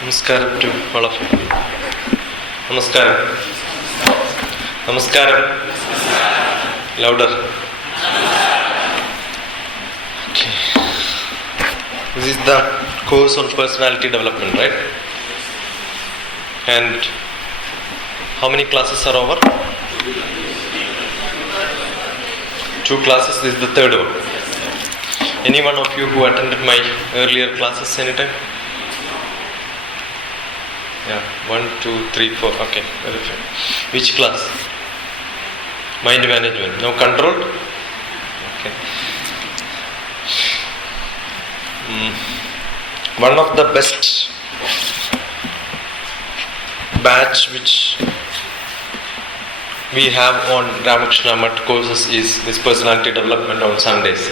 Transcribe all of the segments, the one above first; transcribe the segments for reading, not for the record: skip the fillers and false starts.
Namaskaram to all of you. Namaskaram. Namaskaram. Louder. Okay. This is the course on personality development, right? And how many classes are over? 2 classes. This is the third one. Any one of you who attended my earlier classes anytime? Yeah, 1, 2, 3, 4. Okay, very fine. Which class? Mind management. Now controlled? Okay. One of the best batch which we have on Ramakrishna Math courses is this personality development on Sundays.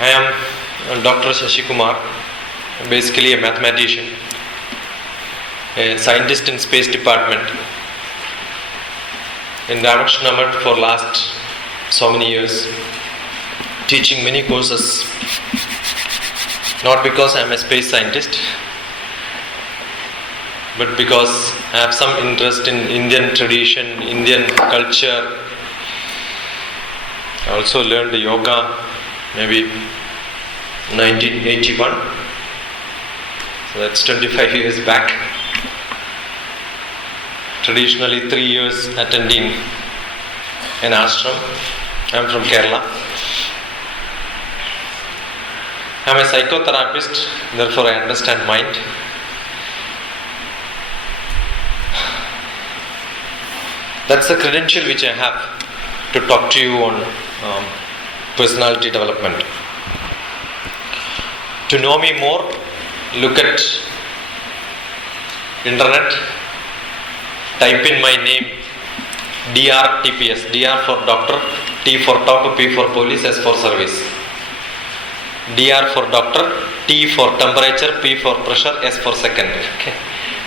I am Dr. Shashi Kumar, basically a mathematician, a scientist in space department in Ramakrishna Math for last so many years, teaching many courses, not because I am a space scientist, but because I have some interest in Indian tradition, Indian culture. I also learned yoga maybe 1981. So that's 25 years back. Traditionally 3 years attending an ashram. I am from Kerala. I am a psychotherapist, therefore I understand mind. That's the credential which I have to talk to you on personality development. To know me more, look at internet, type in my name, DrTPS, DR for doctor, T for top, P for police, S for service. DR for doctor, T for temperature, P for pressure, S for second. Okay.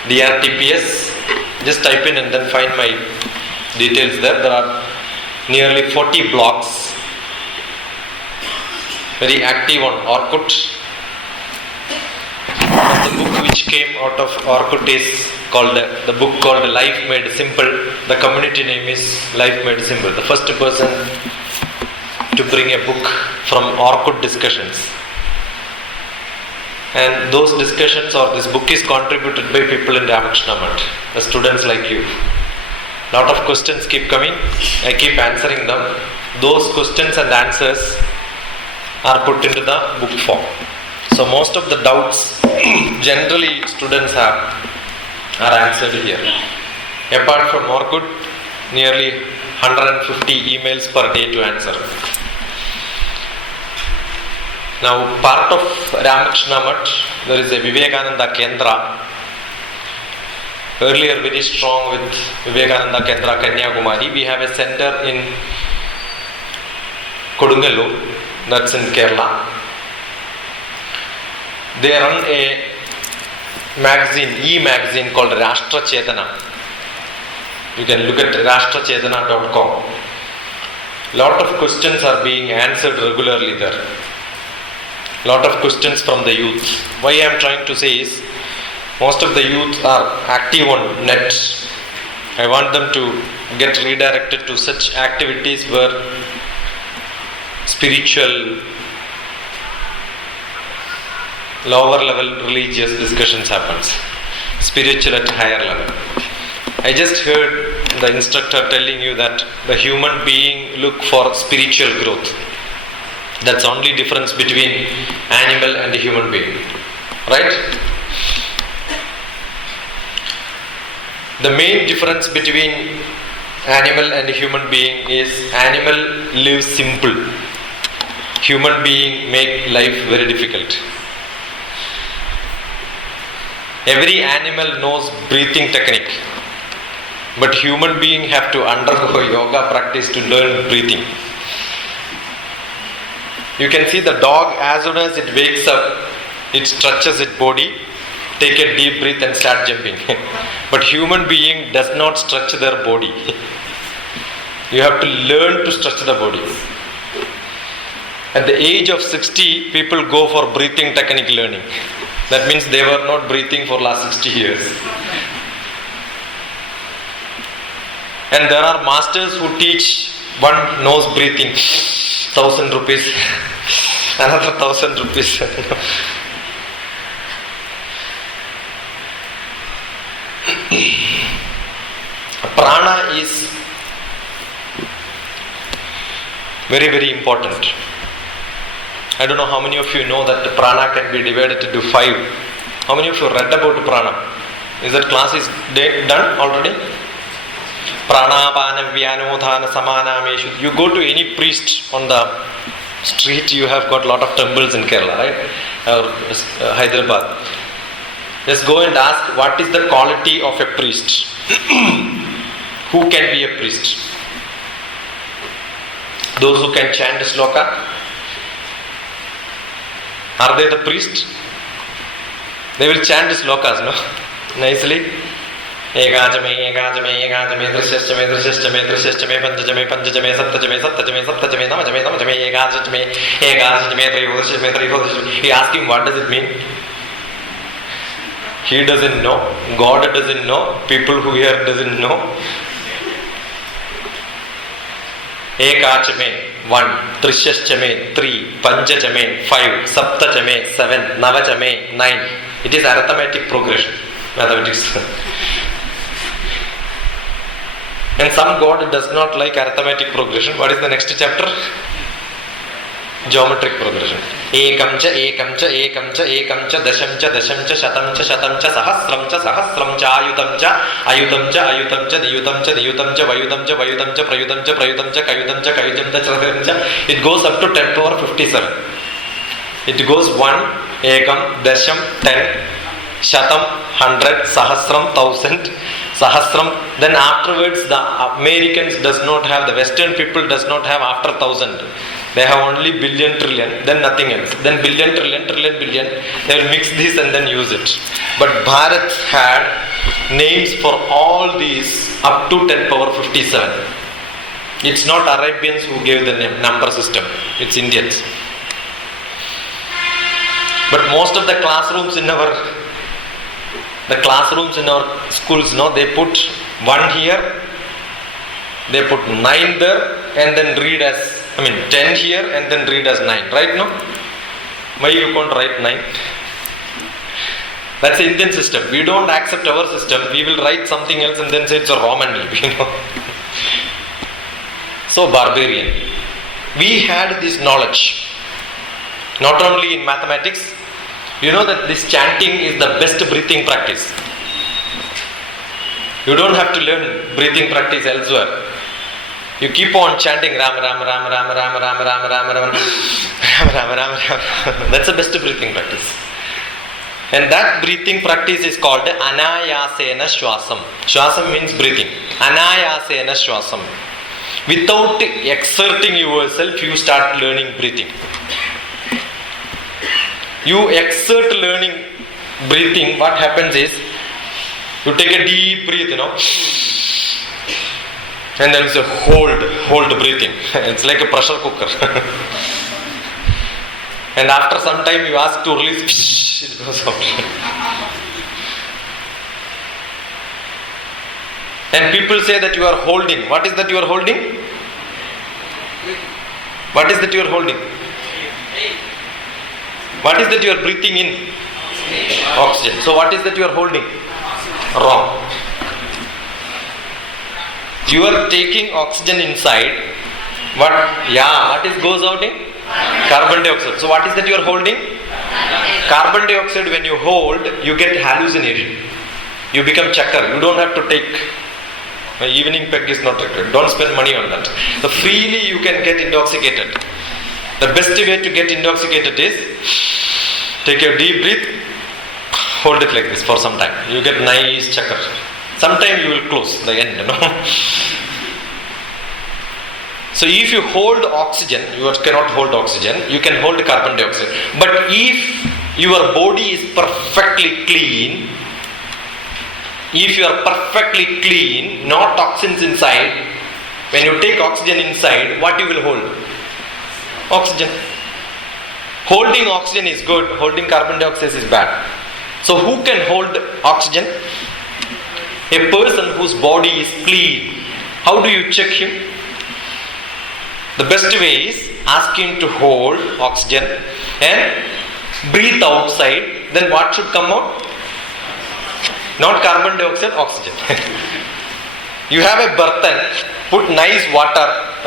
DrTPS, just type in and then find my details there. There are nearly 40 blogs, very active on Orkut. The book which came out of Orkut is called the book called Life Made Simple. The community name is Life Made Simple. The first person to bring a book from Orkut discussions. And those discussions or this book is contributed by people in Ramakrishna Math, the students like you. Lot of questions keep coming. I keep answering them. Those questions and answers are put into the book form. So most of the doubts generally students have are answered here. Apart from Orkut, nearly 150 emails per day to answer. Now part of Ramakrishna Math, there is a Vivekananda Kendra. Earlier very strong with Vivekananda Kendra Kanyakumari. We have a center in Kodungalur, that's in Kerala. They run a magazine, e-magazine called Rashtra Chetana. You can look at rashtrachetana.com. Lot of questions are being answered regularly there. Lot of questions from the youth. Why I am trying to say is, most of the youth are active on net. I want them to get redirected to such activities where spiritual, lower level religious discussions happens. Spiritual at higher level. I just heard the instructor telling you that the human being look for spiritual growth. That's the only difference between animal and a human being. Right? The main difference between animal and a human being is animal lives simple. Human being make life very difficult. Every animal knows breathing technique, but human being have to undergo yoga practice to learn breathing. You can see the dog, as soon as it wakes up, it stretches its body, take a deep breath and start jumping. But human being does not stretch their body. You have to learn to stretch the body. At the age of 60, people go for breathing technique learning. That means they were not breathing for last 60 years. And there are masters who teach one nose breathing, 1,000 rupees, another 1,000 rupees. Prana is very, very important. I don't know how many of you know that prana can be divided into 5. How many of you read about prana? Is that class is done already? Prana, Pana, Vyanodhana, Samanameshu. You go to any priest on the street, you have got a lot of temples in Kerala, right? Or Hyderabad. Just go and ask what is the quality of a priest. Who can be a priest? Those who can chant sloka? Are they the priest? They will chant slokas, no? Nicely. Ekajame, ekajame, ekajame, drishyashame, drishyashame, drishyashame, panchajame, panchajame, saptajame, saptajame, saptajame, namajame, namajame, ekajame, ekajame, triyodashame, triyodashame. He asked him what does it mean? He doesn't know. God doesn't know. People who hear doesn't know. Ekachame, 1, Trishyashchame, 3, Panchachame, 5, Saptachame, 7, Navachame, 9. It is arithmetic progression. Mathematics. And some God does not like arithmetic progression. What is the next chapter? Geometric progression. Ekamcha, ekamcha, ekamcha, ekamcha, dashamcha, dashamcha, shatamcha, shatamcha, sahasramcha, sahasramcha, ayutamcha, ayutamcha, ayutamcha, niyutamcha, niyutamcha, vayutamcha, vayutamcha, prayutamcha, prayutamcha, kayutamcha, kayutamcha, charatamcha. It goes up to 10 power 57. It goes 1, ekam, dasham, 10, shatam, 100, sahasram, 1000, sahasram. Then afterwards the Americans does not have, the Western people does not have after 1000. They have only billion, trillion, then nothing else. Then billion, trillion, trillion, billion. They will mix this and then use it. But Bharat had names for all these up to 10 power 57. It's not Arabians who gave the name, number system. It's Indians. But most of the classrooms in our schools, no, they put 1 here, they put 9 there, and then read as 10 here and then read as 9, right? No? Why you can't write 9? That's the Indian system. We don't accept our system. We will write something else and then say it's a Roman leaf, So barbarian. We had this knowledge. Not only in mathematics. You know that this chanting is the best breathing practice. You don't have to learn breathing practice elsewhere. You keep on chanting Ram Ram Ram Ram Ram Ram Ram Ram Ram Ram Ram Ram. That's the best breathing practice. And that breathing practice is called Anayasena Shwasam. Shwasam means breathing. Anayasena Shwasam. Without exerting yourself, you start learning breathing. You exert learning breathing, what happens is, you take a deep breath, and then you say hold breathing. It's like a pressure cooker. And after some time you ask to release, it goes out. And people say that you are holding. What is that you are holding? What is that you are holding? What is that you are breathing in? Oxygen. So what is that you are holding? Wrong. You are taking oxygen inside. What is goes out in? Carbon dioxide. So what is that you are holding? Carbon dioxide. When you hold, you get hallucination. You become chakar. You don't have to take. My evening peg is not required. Don't spend money on that. So freely you can get intoxicated. The best way to get intoxicated is take a deep breath, hold it like this for some time. You get nice chakar. Sometime you will close the end, So if you hold oxygen, you cannot hold oxygen, you can hold carbon dioxide. But if your body is perfectly clean, if you are perfectly clean, no toxins inside, when you take oxygen inside, what you will hold? Oxygen. Holding oxygen is good, holding carbon dioxide is bad. So who can hold oxygen? A person whose body is clean. How do you check him? The best way is ask him to hold oxygen and breathe outside. Then what should come out? Not carbon dioxide, oxygen. You have a burden, put nice water,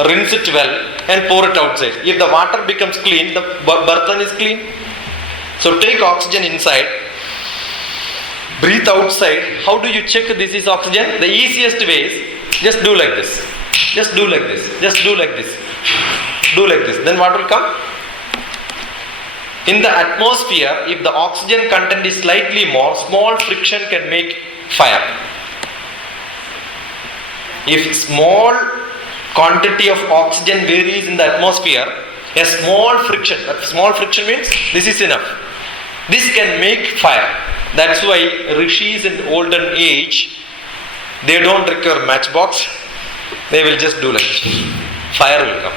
rinse it well and pour it outside. If the water becomes clean, the burden is clean. So take oxygen inside, breathe outside. How do you check this is oxygen? The easiest way is just do like this. Just do like this. Just do like this. Do like this. Then what will come? In the atmosphere, if the oxygen content is slightly more, small friction can make fire. If small quantity of oxygen varies in the atmosphere, a small friction means this is enough. This can make fire. That's why rishis in olden age, they don't require matchbox. They will just do like fire will come.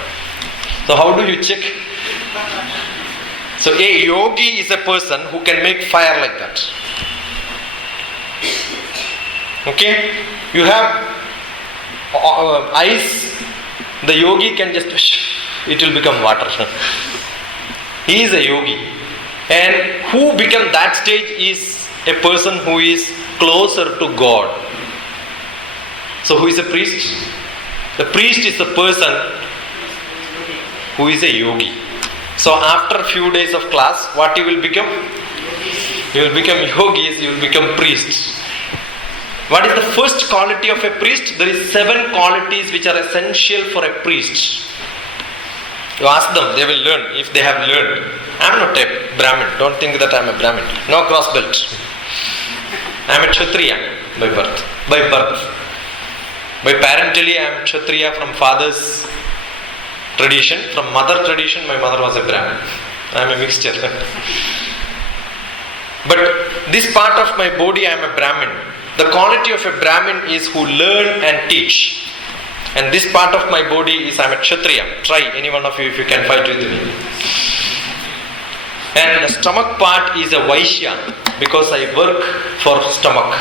So how do you check? So a yogi is a person who can make fire like that. Okay? You have ice, the yogi can just, it will become water. He is a yogi. And who become that stage is a person who is closer to God. So who is a priest? The priest is a person who is a yogi. So after a few days of class, what you will become? You will become yogis, you will become priests. What is the first quality of a priest? There is 7 qualities which are essential for a priest. You ask them, they will learn if they have learned. I am not a Brahmin. Don't think that I am a Brahmin. No cross belt. I am a Kshatriya by birth. By parentally, I am Kshatriya from father's tradition. From mother tradition, my mother was a Brahmin. I am a mixture. But this part of my body, I am a Brahmin. The quality of a Brahmin is who learn and teach. And this part of my body is I am a Kshatriya. Try, any one of you, if you can fight with me. And the stomach part is a Vaishya, because I work for stomach.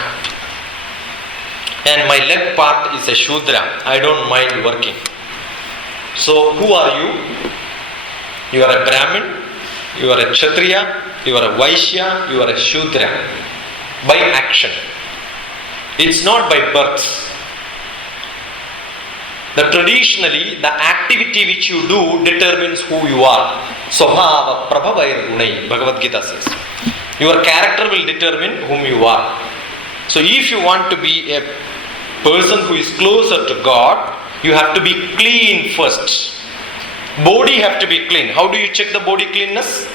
And my leg part is a Shudra. I don't mind working. So who are you? You are a Brahmin, you are a Kshatriya, you are a Vaishya, you are a Shudra. By action. It's not by birth. Traditionally, the activity which you do determines who you are. Swabhava prabhavair gunai, Bhagavad Gita says. Your character will determine whom you are. So if you want to be a person who is closer to God, you have to be clean first. Body have to be clean. How do you check the body cleanness?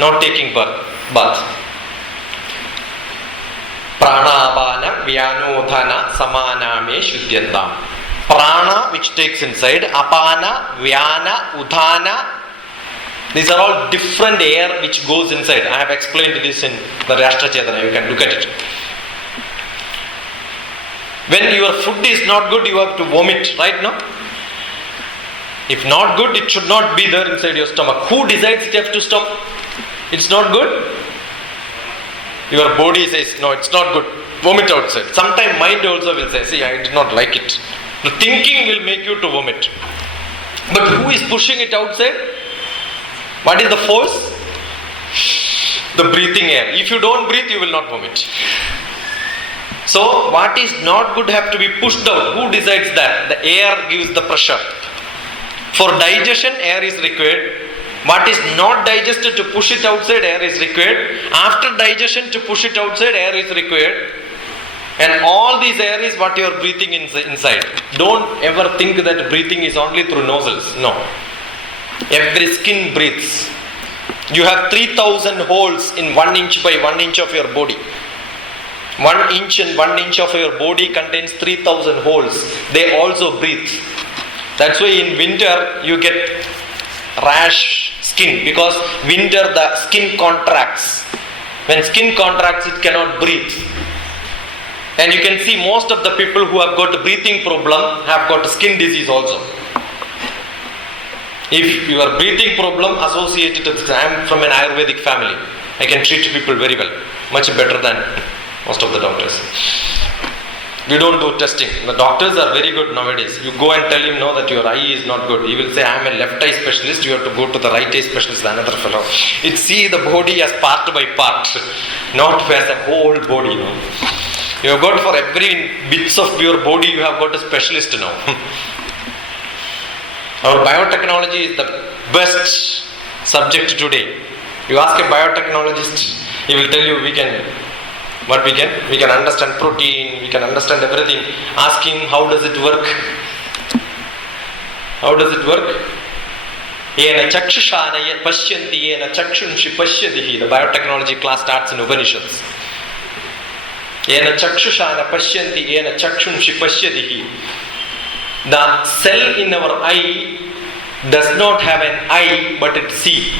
Not taking bath. Pranapana vyanodhana samaname shuddhyandam. Prana, which takes inside, apana, vyana, udhana. These are all different air which goes inside. I have explained this in the Rashtra Chetana. You can look at it. When your food is not good, you have to vomit, right now? If not good, it should not be there inside your stomach. Who decides it has to stop? It's not good? Your body says, no, it's not good. Vomit outside. Sometimes mind also will say, see, I did not like it. The thinking will make you to vomit. But who is pushing it outside? What is the force? The breathing air. If you don't breathe, you will not vomit. So, what is not good have to be pushed out. Who decides that? The air gives the pressure. For digestion, air is required. What is not digested, to push it outside, air is required. After digestion, to push it outside, air is required. And all these air is what you are breathing inside. Don't ever think that breathing is only through nostrils. No. Every skin breathes. You have 3,000 holes in 1 inch by 1 inch of your body. 1 inch and 1 inch of your body contains 3,000 holes. They also breathe. That's why in winter you get rash skin, because winter the skin contracts. When skin contracts, it cannot breathe. And you can see most of the people who have got a breathing problem have got skin disease also. If your breathing problem associated with, I am from an Ayurvedic family, I can treat people very well, much better than most of the doctors. We don't do testing. The doctors are very good nowadays. You go and tell him no that your eye is not good. He will say, I am a left eye specialist. You have to go to the right eye specialist, another fellow. It see the body as part by part, not as a whole body. No. You have got for every bits of your body, you have got a specialist now. Our biotechnology is the best subject today. You ask a biotechnologist, he will tell you we can understand protein, we can understand everything. Ask him how does it work? How does it work? Yena chakshushanaya pashyanti yena chakshunshi pashyadihi. The biotechnology class starts in Upanishads. Yena chakshushana pashyanti yena chakshunshi pashyadihi. The cell in our eye does not have an eye but it sees.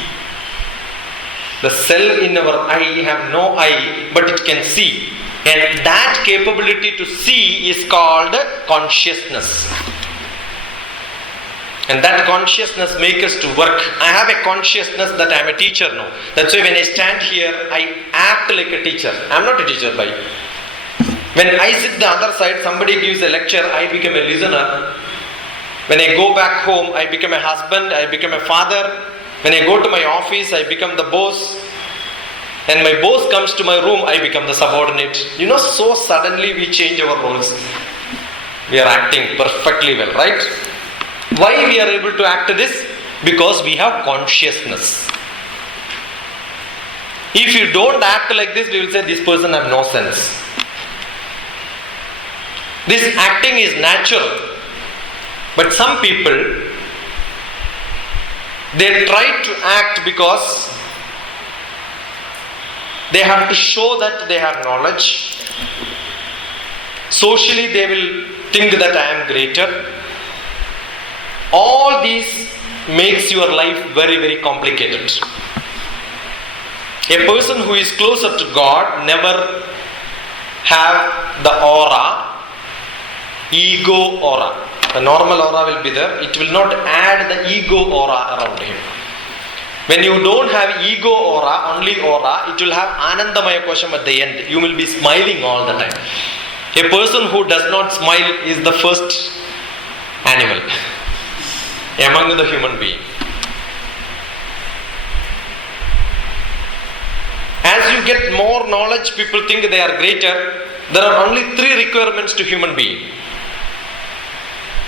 The cell in our eye have no eye but it can see. And that capability to see is called consciousness. And that consciousness makes us to work. I have a consciousness that I am a teacher now. That's why when I stand here, I act like a teacher. I am not a teacher by. When I sit the other side, somebody gives a lecture, I become a listener. When I go back home, I become a husband, I become a father. When I go to my office, I become the boss. And my boss comes to my room, I become the subordinate. So suddenly we change our roles. We are acting perfectly well, right? Why we are able to act this? Because we have consciousness. If you don't act like this, we will say this person has no sense. This acting is natural. But some people, they try to act because they have to show that they have knowledge. Socially, they will think that I am greater. All these makes your life very, very complicated. A person who is closer to God never have the aura, ego aura. The normal aura will be there. It will not add the ego aura around him. When you don't have ego aura, only aura, it will have Anandamaya Kosham at the end. You will be smiling all the time. A person who does not smile is the first animal among the human being. As you get more knowledge, people think they are greater. There are only 3 requirements to human being.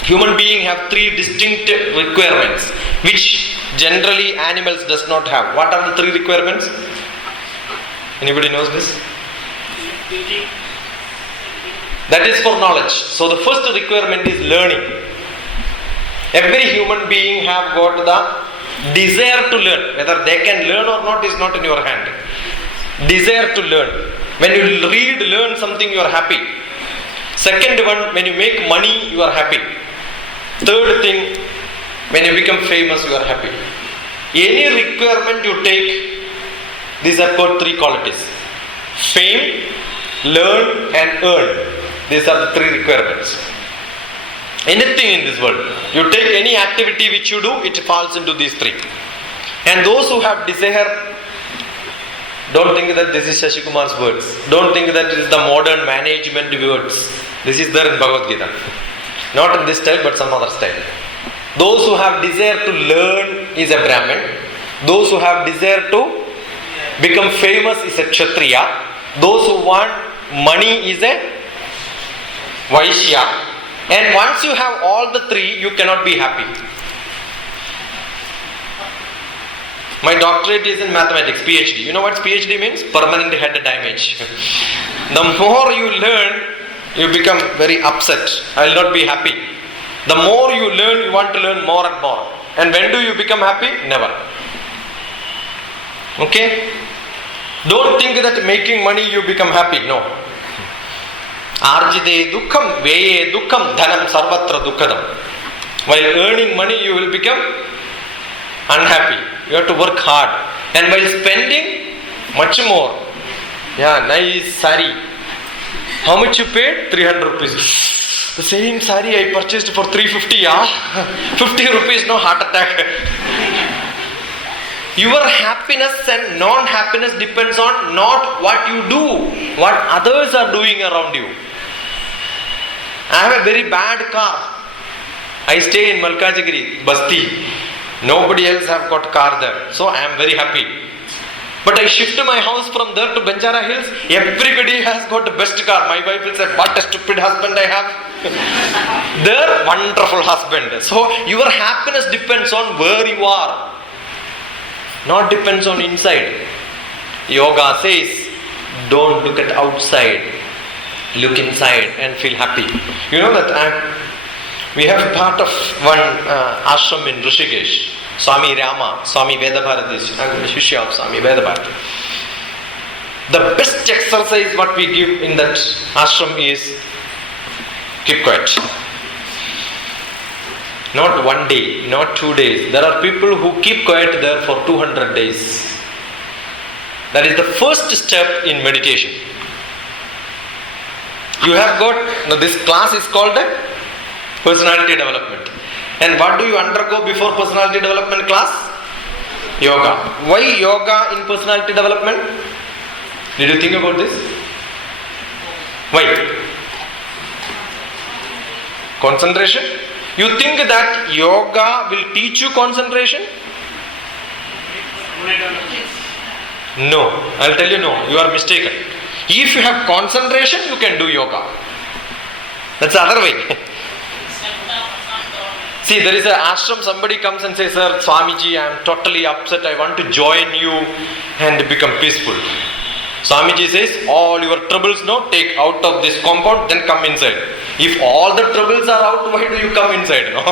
Human being have 3 distinct requirements, which generally animals does not have. What are the 3 requirements? Anybody knows this? That is for knowledge. So the first requirement is learning. Every human being have got the desire to learn. Whether they can learn or not is not in your hand. Desire to learn. When you learn something, you are happy. Second one, when you make money, you are happy. Third thing, when you become famous, you are happy. Any requirement you take, these are called 3 qualities. Fame, learn and earn. These are the 3 requirements. Anything in this world, you take any activity which you do, it falls into these 3. And those who have desire, don't think that this is Shashi Kumar's words. Don't think that it is the modern management words. This is there in Bhagavad Gita. Not in this style, but some other style. Those who have desire to learn is a Brahmin. Those who have desire to become famous is a Kshatriya. Those who want money is a Vaishya. And once you have all the 3, you cannot be happy. My doctorate is in mathematics, PhD. You know what PhD means? Permanent head damage. The more you learn, you become very upset. I will not be happy. The more you learn, you want to learn more and more. And when do you become happy? Never. Okay? Don't think that making money you become happy. No. Arjide dukkham, veye dukkham, dhanam sarvatra dukkadam. While earning money, you will become unhappy. You have to work hard. And while spending, much more. Yeah, nice sari. How much you paid? 300 rupees. The same sari I purchased for 350, 50 rupees, no heart attack. Your happiness and non-happiness depends on not what you do, what others are doing around you. I have a very bad car. I stay in Malkajgiri, Basti. Nobody else have got car there. So I am very happy. But I shift my house from there to Banjara Hills. Everybody has got the best car. My wife will say, what a stupid husband I have. Their wonderful husband. So your happiness depends on where you are. Not depends on inside. Yoga says, don't look at outside. Look inside and feel happy. You know that we have part of one ashram in Rishikesh. Swami Rama, Swami Vedabharati, Shishya of Swami Vedabharati. The best exercise what we give in that ashram is keep quiet. Not one day, not 2 days. There are people who keep quiet there for 200 days. That is the first step in meditation. You have got, now this class is called personality development. And what do you undergo before personality development class? Yoga. Why yoga in personality development? Did you think about this? Why? Concentration? You think that yoga will teach you concentration? No. I'll tell you no. You are mistaken. If you have concentration, you can do yoga. That's the other way. See, there is an ashram, somebody comes and says, Sir, Swamiji, I am totally upset, I want to join you and become peaceful. Swamiji says, all your troubles take out of this compound, then come inside. If all the troubles are out, why do you come inside? No?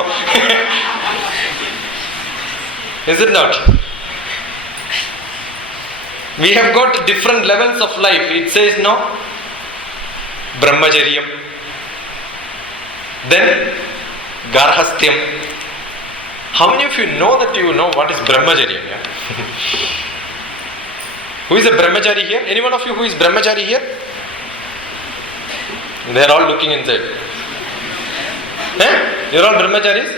Is it not? We have got different levels of life. It says, no, Brahmacharyam, then Garhastham. How many of you know that you know what is Brahmacharya? Yeah? Who is a Brahmachari here? Any one of you who is Brahmachari here? They are all looking inside. You are all Brahmacharis?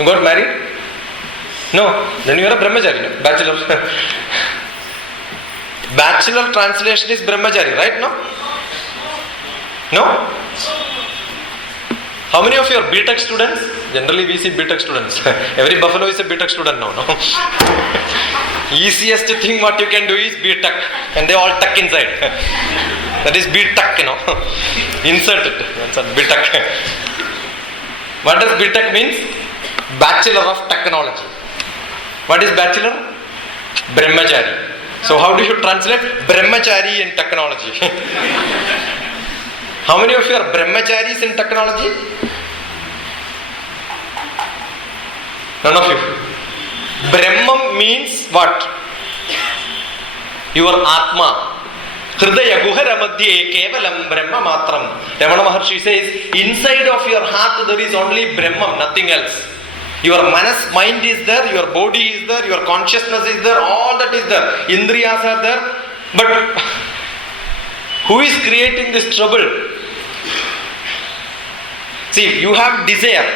You got married? No. Then you are a Brahmachari, no? Bachelor. Bachelor translation is Brahmachari, right? No? No? How many of you are B.Tech students? Generally we see B.Tech students. Every buffalo is a B.Tech student now, no? Easiest thing what you can do is B.Tech. And they all tuck inside. That is B.Tech, Insert it. That's a B.Tech. What does B.Tech means? Bachelor of Technology. What is Bachelor? Brahmachari. So how do you translate Brahmachari in technology? How many of you are Brahmacharis in technology? None of you. Brahmam means what? Your Atma. Hridaya guhara madhye kevalam Brahma matram. Ramana Maharshi says, inside of your heart there is only Brahmam, nothing else. Your mind is there, your body is there, your consciousness is there, all that is there. Indriyas are there. But who is creating this trouble? See, you have desire.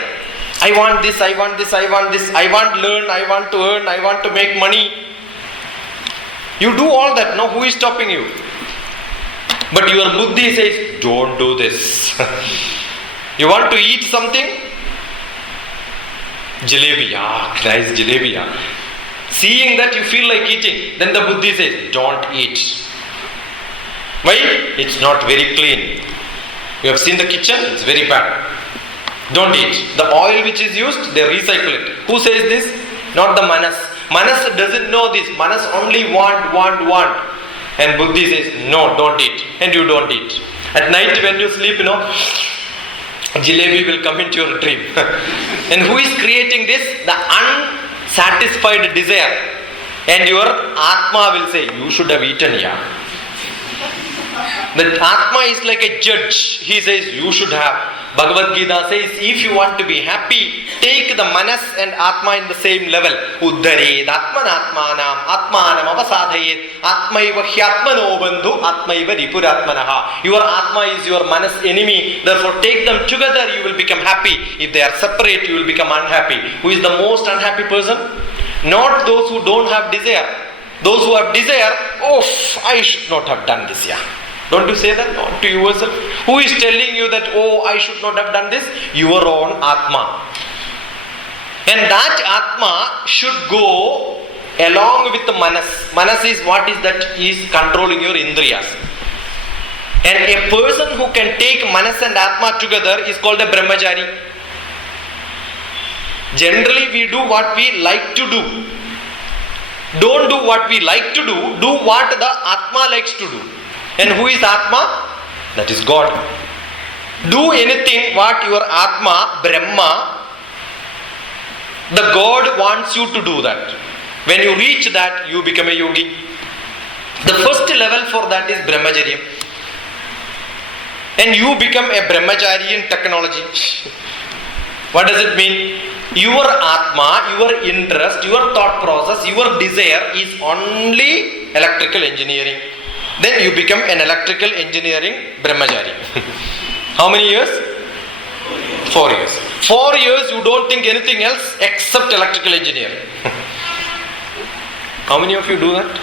I want this, I want this, I want this, I want to learn, I want to earn, I want to make money. You do all that, no? Who is stopping you? But your buddhi says, don't do this. You want to eat something? Jalebi, nice jalebi. Seeing that you feel like eating, then the buddhi says, don't eat. Why? It's not very clean. You have seen the kitchen, it's very bad. Don't eat. The oil which is used, they recycle it. Who says this? Not the manas. Manas doesn't know this. Manas only want. And buddhi says, no, don't eat. And you don't eat. At night when you sleep, jalebi will come into your dream. And who is creating this? The unsatisfied desire. And your Atma will say, you should have eaten, The Atma is like a judge. He says, you should have. Bhagavad Gita says, if you want to be happy, take the manas and atma in the same level. Uddared atmanatmanam atmanam avasadhayet atmaiva hyatmano bandhu atmaiva ripuratmanaha. Your atma is your manas enemy. Therefore, take them together, you will become happy. If they are separate, you will become unhappy. Who is the most unhappy person? Not those who don't have desire. Those who have desire, oh, I should not have done this, yeah. Don't you say that to yourself? Who is telling you that, oh, I should not have done this? Your own Atma. And that Atma should go along with the Manas. Manas is what is that? Is controlling your Indriyas. And a person who can take Manas and Atma together is called a Brahmachari. Generally, we do what we like to do. Don't do what we like to do. Do what the Atma likes to do. And who is Atma? That is God. Do anything what your Atma, Brahma, the God wants you to do that. When you reach that, you become a yogi. The first level for that is Brahmacharya. And you become a Brahmachari in technology. What does it mean? Your Atma, your interest, your thought process, your desire is only electrical engineering. Then you become an electrical engineering Brahmachari. How many years? 4 years. 4 years you don't think anything else except electrical engineering. How many of you do that?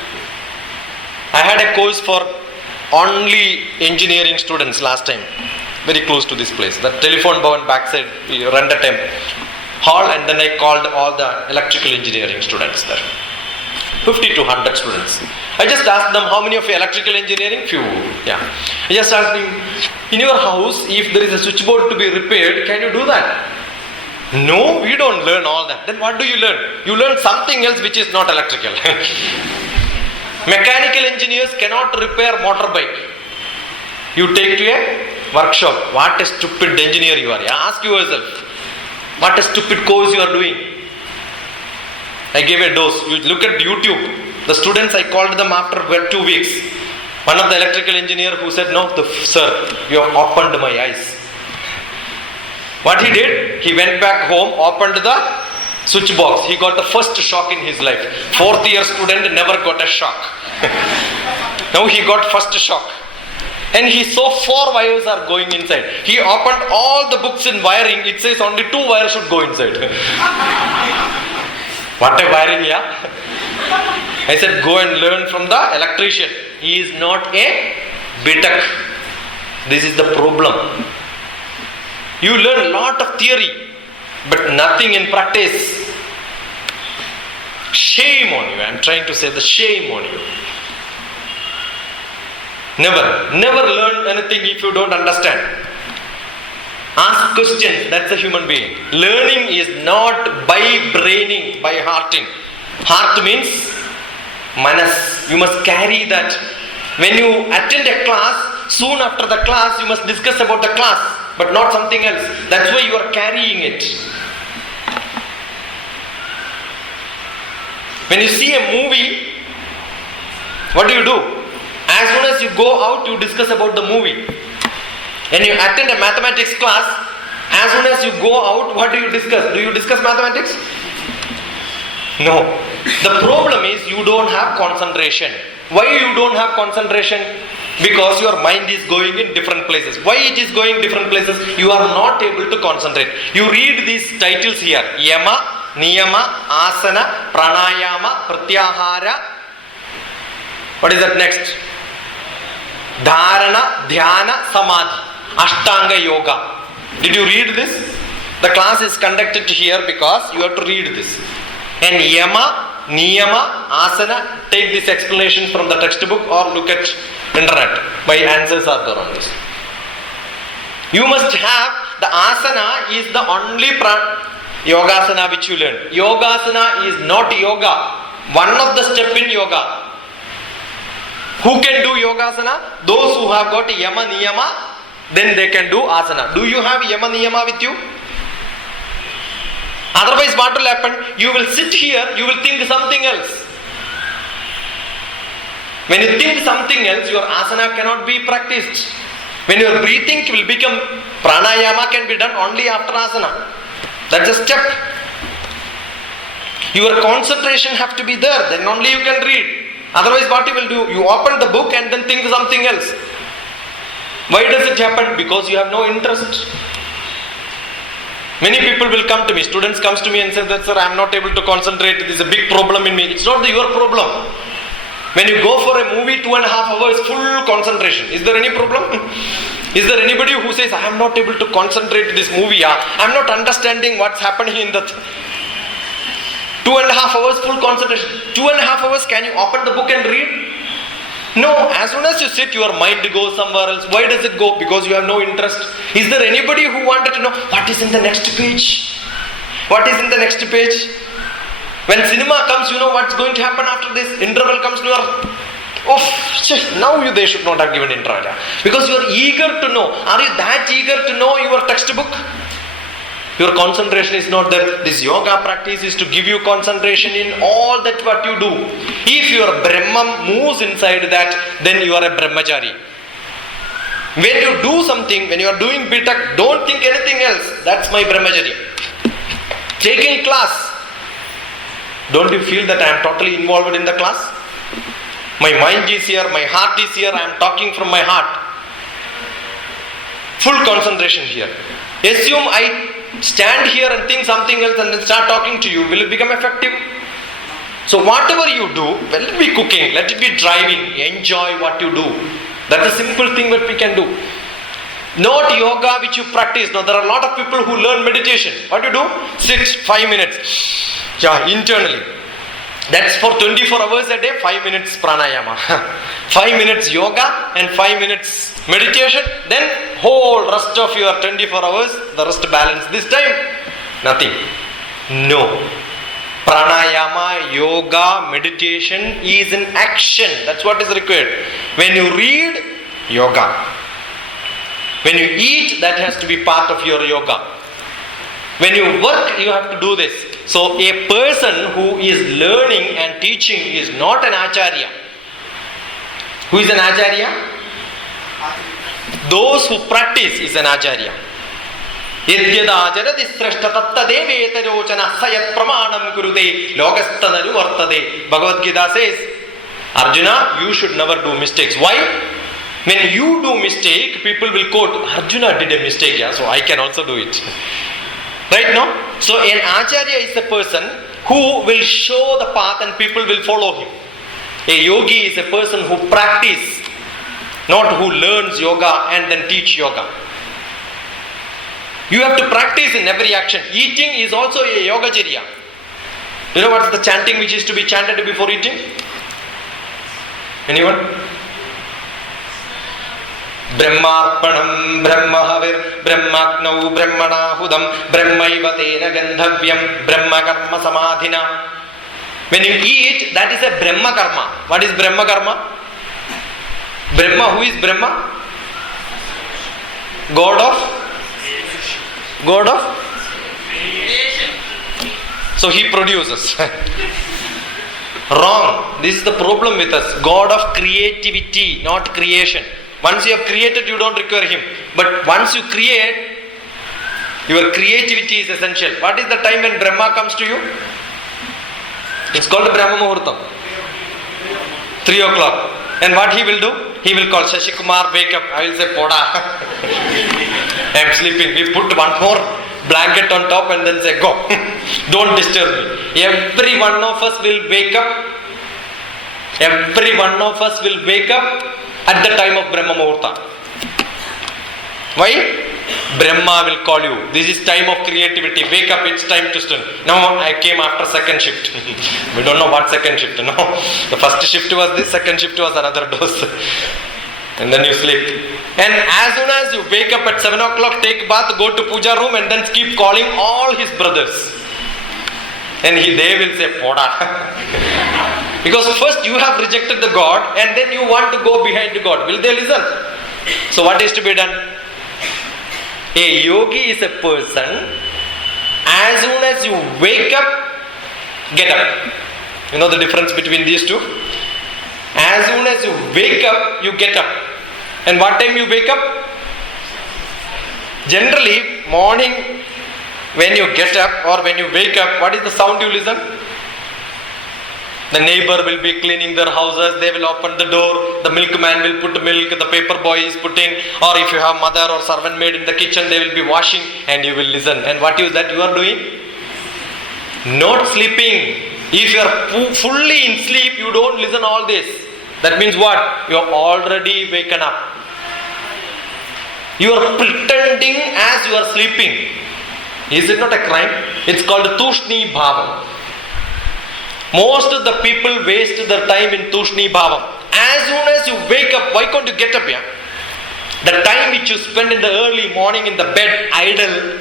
I had a course for only engineering students last time. Very close to this place. The telephone bhavan backside, you rent a hall, and then I called all the electrical engineering students there. 50 to 100 students. I just asked them, how many of you electrical engineering? Few. Yeah. I just asked them, in your house, if there is a switchboard to be repaired, can you do that? No, we don't learn all that. Then what do you learn? You learn something else which is not electrical. Mechanical engineers cannot repair motorbike. You take to a workshop. What a stupid engineer you are. Yeah? Ask yourself. What a stupid course you are doing. I gave a dose. You look at YouTube. The students, I called them after 2 weeks. One of the electrical engineer who said, no, sir, you have opened my eyes. What he did? He went back home, opened the switch box. He got the first shock in his life. 4th year student never got a shock. Now he got first shock. And he saw 4 wires are going inside. He opened all the books in wiring. It says only 2 wires should go inside. What a wiring, yeah? I said, go and learn from the electrician. He is not a BTech. This is the problem. You learn a lot of theory, but nothing in practice. Shame on you. I am trying to say the shame on you. Never learn anything if you don't understand. Ask questions. That's a human being. Learning is not by braining, by hearting. Heart means manas. You must carry that. When you attend a class, soon after the class, you must discuss about the class, but not something else. That's why you are carrying it. When you see a movie, what do? As soon as you go out, you discuss about the movie. When you attend a mathematics class, as soon as you go out, what do you discuss? Do you discuss mathematics? No. The problem is you don't have concentration. Why you don't have concentration? Because your mind is going in different places. Why it is going different places? You are not able to concentrate. You read these titles here. Yama, Niyama, Asana, Pranayama, Pratyahara. What is that next? Dharana, Dhyana, Samadhi. Ashtanga Yoga. Did you read this? The class is conducted here because you have to read this. And Yama, Niyama, Asana, take this explanation from the textbook or look at internet. My answers are there on this. You must have the asana is the only yogasana which you learn. Yogasana is not yoga. One of the step in yoga. Who can do yogasana? Those who have got yama niyama, then they can do asana. Do you have yama niyama with you? Otherwise what will happen? You will sit here, you will think something else. When you think something else, your asana cannot be practiced. When your breathing will become, pranayama can be done only after asana. That's a step. Your concentration have to be there, then only you can read. Otherwise what you will do? You open the book and then think something else. Why does it happen? Because you have no interest. Many people will come to me, students comes to me and say that, sir, I am not able to concentrate, this is a big problem in me. It's not your problem. When you go for a movie 2.5 hours, full concentration. Is there any problem? Is there anybody who says, I am not able to concentrate this movie, I am not understanding what's happening in that 2.5 hours full concentration. 2.5 hours, can you open the book and read? No, as soon as you sit, your mind goes somewhere else. Why does it go? Because you have no interest. Is there anybody who wanted to know what is in the next page? What is in the next page? When cinema comes, you know what's going to happen after this. Interval comes, you are, they should not have given interval. Because you are eager to know. Are you that eager to know your textbook? Your concentration is not there. This yoga practice is to give you concentration in all that what you do. If your Brahman moves inside that, then you are a brahmachari. When you do something, when you are doing B.Tech, don't think anything else. That's my brahmachari. Taking class. Don't you feel that I am totally involved in the class? My mind is here, my heart is here, I am talking from my heart. Full concentration here. Assume I stand here and think something else and then start talking to you. Will it become effective? So whatever you do, let it be cooking, let it be driving, enjoy what you do. That's a simple thing that we can do. Not yoga which you practice. Now there are a lot of people who learn meditation. What do you do? 5 minutes. Internally. That's for 24 hours a day, 5 minutes pranayama. 5 minutes yoga and 5 minutes meditation. Then whole rest of your 24 hours, the rest balance. This time, nothing. No. Pranayama, yoga, meditation is an action. That's what is required. When you read, yoga. When you eat, that has to be part of your yoga. When you work, you have to do this. So a person who is learning and teaching is not an acharya. Who is an acharya? Those who practice is an acharya. Yadyadajarati srashta tatta devetarocana sayat pramanam kurute lokastanaru vartade. Bhagavad Gita says, Arjuna, you should never do mistakes. Why? When you do mistake, people will quote, Arjuna did a mistake, so I can also do it. Right, no? So an acharya is a person who will show the path and people will follow him. A yogi is a person who practices, not who learns yoga and then teach yoga. You have to practice in every action. Eating is also a yogacharya. You know what's the chanting which is to be chanted before eating? Anyone? Brahmarpanam brahmahavir brahmagnau brahmanahudam brahmaiva tena gandhavyam brahma karma samadhina. When you eat, that is a brahma karma. What is brahma karma? Brahma, who is Brahma? God of? So he produces. Wrong. This is the problem with us. God of creativity, not creation. Once you have created, you don't require him. But once you create, your creativity is essential. What is the time when Brahma comes to you? It's called Brahma Muhurtam. 3 o'clock. And what he will do? He will call Shashi Kumar, wake up. I will say, Poda. I am sleeping. We put one more blanket on top and then say, go. Don't disturb me. Every one of us will wake up. Every one of us will wake up at the time of Brahma Muhurta. Why? Brahma will call you. This is time of creativity. Wake up, it's time to study. Now I came after second shift. We don't know what second shift. No. The first shift was this, second shift was another dose. And then you sleep. And as soon as you wake up at 7 o'clock, take bath, go to puja room and then keep calling all his brothers. And they will say, Poda. Because first you have rejected the God and then you want to go behind God. Will they listen? So what is to be done? A yogi is a person, as soon as you wake up, get up. You know the difference between these two? As soon as you wake up, you get up. And what time you wake up? Generally, morning when you get up or when you wake up, what is the sound you listen? The neighbor will be cleaning their houses, they will open the door, the milkman will put milk, the paper boy is putting, or if you have mother or servant maid in the kitchen, they will be washing, and you will listen. And what is that you are doing? Not sleeping. If you are fully in sleep, you don't listen all this. That means what? You are already waken up. You are pretending as you are sleeping. Is it not a crime? It's called Tushni Bhavam. Most of the people waste their time in Tushni Bhavam. As soon as you wake up, why can't you get up here? The time which you spend in the early morning in the bed idle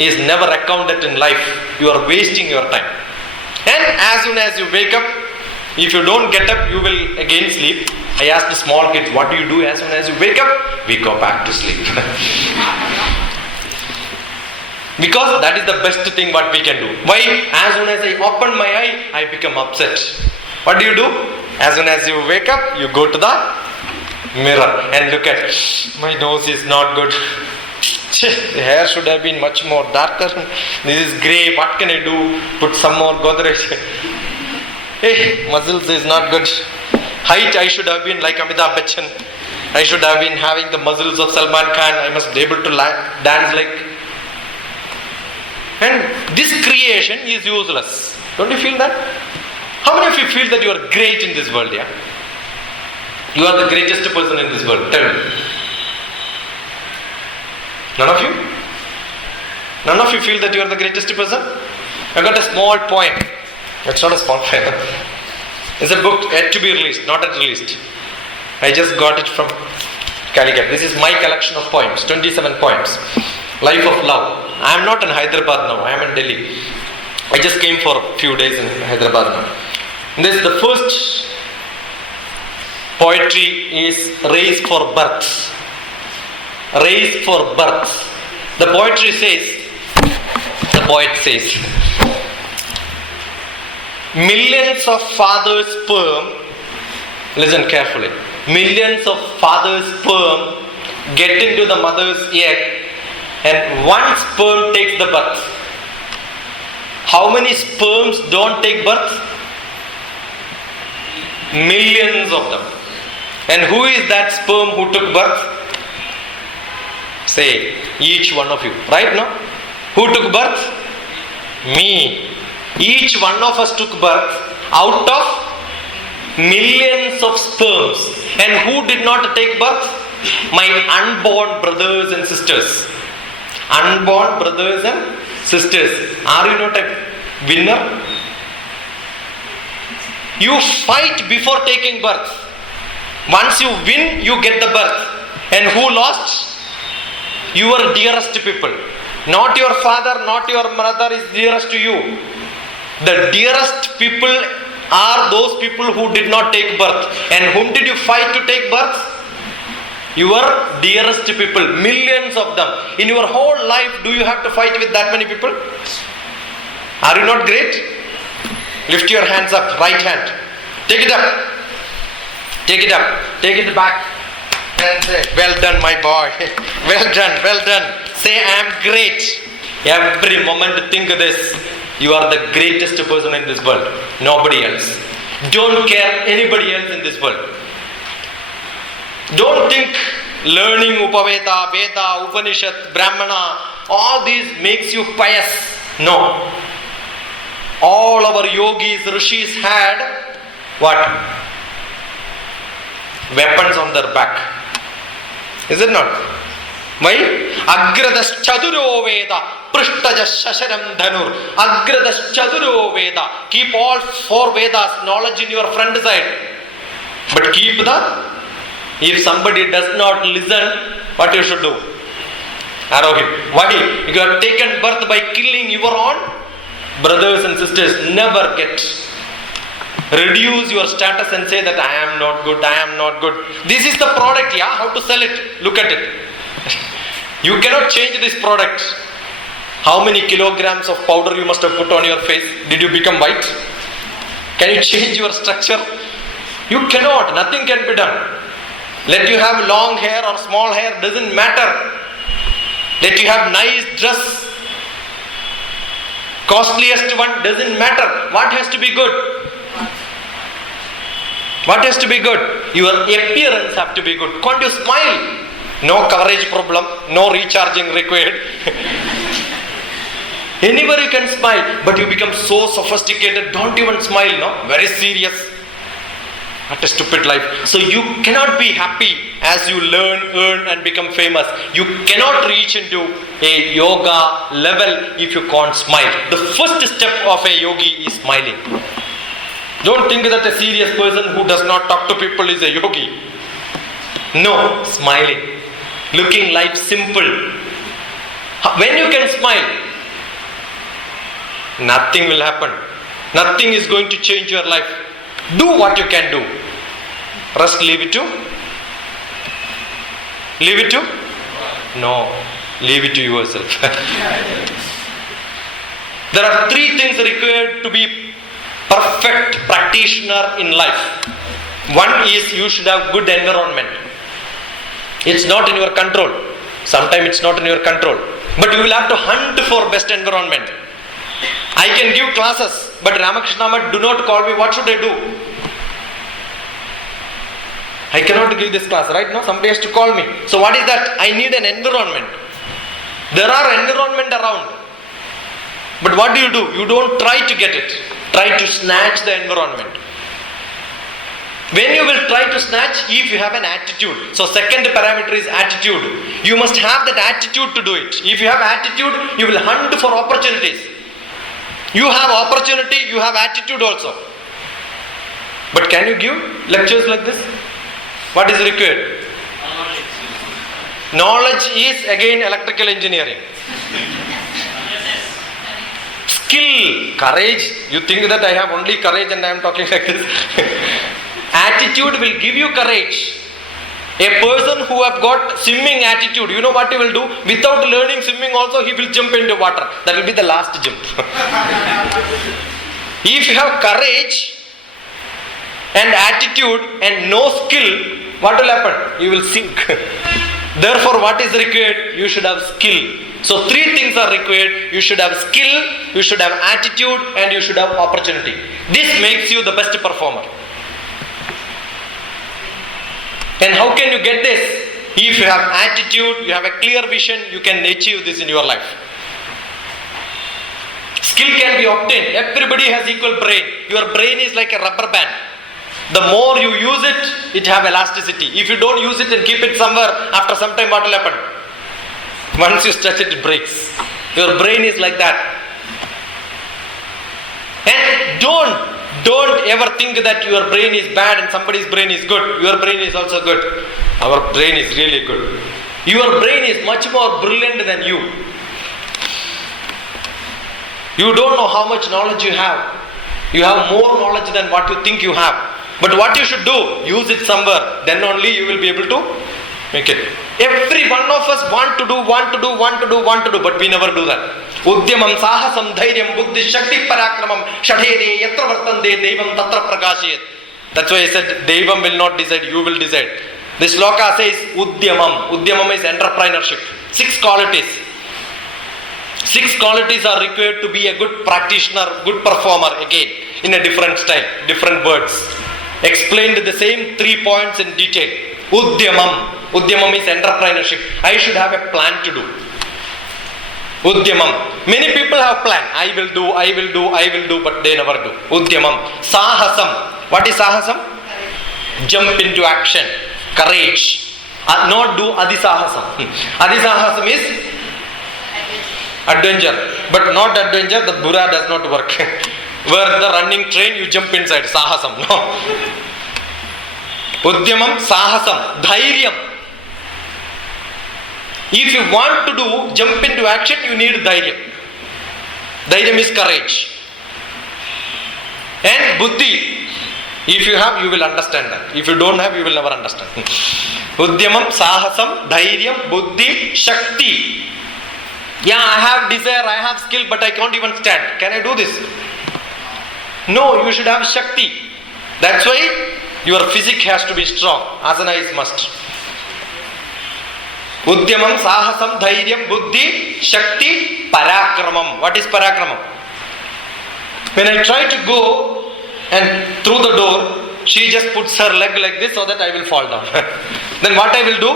is never accounted in life. You are wasting your time. And as soon as you wake up, if you don't get up, you will again sleep. I asked the small kids, what do you do as soon as you wake up? We go back to sleep. Because that is the best thing what we can do. Why? As soon as I open my eye, I become upset. What do? As soon as you wake up, you go to the mirror and look at, my nose is not good. The hair should have been much more darker. This is grey. What can I do? Put some more Godrej. Hey, muscles is not good. Height, I should have been like Amitabh Bachchan. I should have been having the muscles of Salman Khan. I must be able to dance like. And this creation is useless. Don't you feel that? How many of you feel that you are great in this world? Yeah? You are the greatest person in this world. Tell me. None of you? None of you feel that you are the greatest person? I got a small poem. It's not a small poem. It's a book yet to be released, not yet released. I just got it from Calicut. This is my collection of poems, 27 poems. Life of Love. I am not in Hyderabad now, I am in Delhi. I just came for a few days in Hyderabad now. This is the first poetry is Race for Birth. Race for birth. The poet says, millions of fathers' sperm, listen carefully, millions of fathers' sperm get into the mother's egg and one sperm takes the birth. How many sperms don't take birth? Millions of them. And who is that sperm who took birth? Say, each one of you. Right now? Who took birth? Me. Each one of us took birth out of millions of sperms. And who did not take birth? My unborn brothers and sisters. Unborn brothers and sisters. Are you not a winner? You fight before taking birth. Once you win, you get the birth. And who lost? Your dearest people. Not your father, not your mother is dearest to you. The dearest people are those people who did not take birth. And whom did you fight to take birth? Your dearest people. Millions of them. In your whole life, do you have to fight with that many people? Are you not great? Lift your hands up, right hand. Take it up. Take it up. Take it back. And say, well done, my boy. Well done, well done. Say, I am great. Every moment think of this. You are the greatest person in this world. Nobody else. Don't care anybody else in this world. Don't think learning Upaveda, Veda, Upanishad, Brahmana, all these makes you pious. No. All our yogis, rishis had what? Weapons on their back. Is it not? Why? Agradas Chaduro Veda, Prishtajas Shasharam Dhanur. Agradas Chaduro Veda. Keep all four Vedas knowledge in your front side. But keep the. If somebody does not listen, what you should do? Arrow him. Why? You have taken birth by killing your own brothers and sisters. Never get. Reduce your status and say that I am not good, I am not good. This is the product, yeah? How to sell it? Look at it. You cannot change this product. How many kilograms of powder you must have put on your face? Did you become white? Can you change your structure? You cannot. Nothing can be done. Let you have long hair or small hair, doesn't matter. Let you have nice dress, costliest one, doesn't matter. What has to be good? What has to be good? Your appearance have to be good. Can't you smile? No coverage problem, no recharging required. Anybody can smile, but you become so sophisticated, don't even smile, no? Very serious. What a stupid life. So you cannot be happy as you learn, earn and become famous. You cannot reach into a yoga level if you can't smile. The first step of a yogi is smiling. Don't think that a serious person who does not talk to people is a yogi. No, smiling. Looking life simple. When you can smile, nothing will happen. Nothing is going to change your life. Do what you can do. Rest, leave it to? Leave it to? No. Leave it to yourself. There are 3 things required to be perfect practitioner in life. One is you should have good environment. It's not in your control. Sometimes it's not in your control. But you will have to hunt for best environment. I can give classes, but Ramakrishna Math do not call me. What should I do? I cannot give this class, right? No, somebody has to call me. So what is that? I need an environment. There are environment around. But what do? You don't try to get it. Try to snatch the environment. When you will try to snatch, if you have an attitude. So second parameter is attitude. You must have that attitude to do it. If you have attitude, you will hunt for opportunities. You have opportunity, you have attitude also. But can you give lectures like this? What is required? Knowledge is again electrical engineering. Skill, courage. You think that I have only courage and I am talking like this. Attitude will give you courage. A person who have got swimming attitude, you know what he will do? Without learning swimming also, he will jump into water. That will be the last jump. If you have courage and attitude and no skill, what will happen? You will sink. Therefore, what is required? You should have skill. So 3 things are required. You should have skill, you should have attitude, and you should have opportunity. This makes you the best performer. And how can you get this? If you have attitude, you have a clear vision, you can achieve this in your life. Skill can be obtained. Everybody has equal brain. Your brain is like a rubber band. The more you use it, it have elasticity. If you don't use it and keep it somewhere, after some time what will happen? Once you stretch it, it breaks. Your brain is like that. And don't ever think that your brain is bad and somebody's brain is good. Your brain is also good. Our brain is really good. Your brain is much more brilliant than you. You don't know how much knowledge you have. You have more knowledge than what you think you have. But what you should do, use it somewhere. Then only you will be able to make it. Every one of us want to do, but we never do that. Udyamam sahasam dhairyam buddhi shakti parakramam shadhede yatra vartande devam tatra prakashayat. That's why I said devam will not decide, you will decide. This sloka says udyamam. Udyamam is entrepreneurship. 6 qualities. 6 qualities are required to be a good practitioner, good performer, again in a different style, different words. Explained the same 3 points in detail. Udyamam. Udyamam is entrepreneurship. I should have a plan to do. Udyamam. Many people have plan. I will do, but they never do. Udyamam. Sahasam. What is sahasam? Jump into action. Courage. Not do adisahasam. Adisahasam is adventure. But not adventure, the Buddha does not work. Where the running train, you jump inside. Sahasam. No. Udyamam, sahasam, dhairyam. If you want to do, jump into action, you need dhairyam. Dhairyam is courage. And buddhi. If you have, you will understand that. If you don't have, you will never understand. Udyamam, sahasam, dhairyam, buddhi, shakti. Yeah, I have desire, I have skill, but I can't even stand. Can I do this? No, you should have shakti. That's why Your physique has to be strong. Asana is must. Udyamam, sahasam, dhairyam, buddhi, shakti, parakramam. What is parakramam? When I try to go and through the door, she just puts her leg like this so that I will fall down. Then what I will do?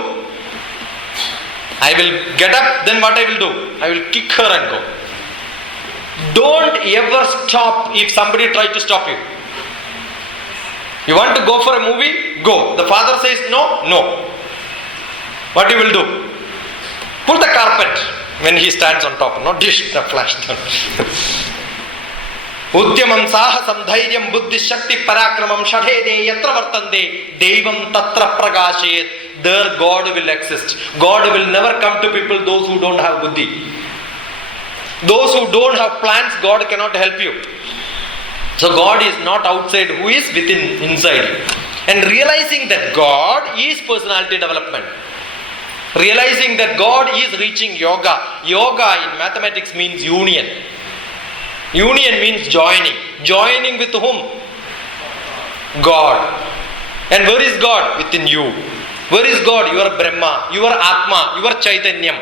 I will get up, then what I will do? I will kick her and go. Don't ever stop if somebody tries to stop you. You want to go for a movie? Go. The father says no? No. What you will do? Pull the carpet when he stands on top. Not dish the flash down. Udyamam sahasam dhairyam buddhi shakti parakramam shadhede yatra vartande devam tatra pragashet. There God will exist. God will never come to people, those who don't have buddhi. Those who don't have plans, God cannot help you. So God is not outside, who is within, inside you. And realizing that God is personality development. Realizing that God is reaching yoga. Yoga in mathematics means union. Union means joining. Joining with whom? God. And where is God? Within you. Where is God? You are Brahma, you are Atma, you are Chaitanyam.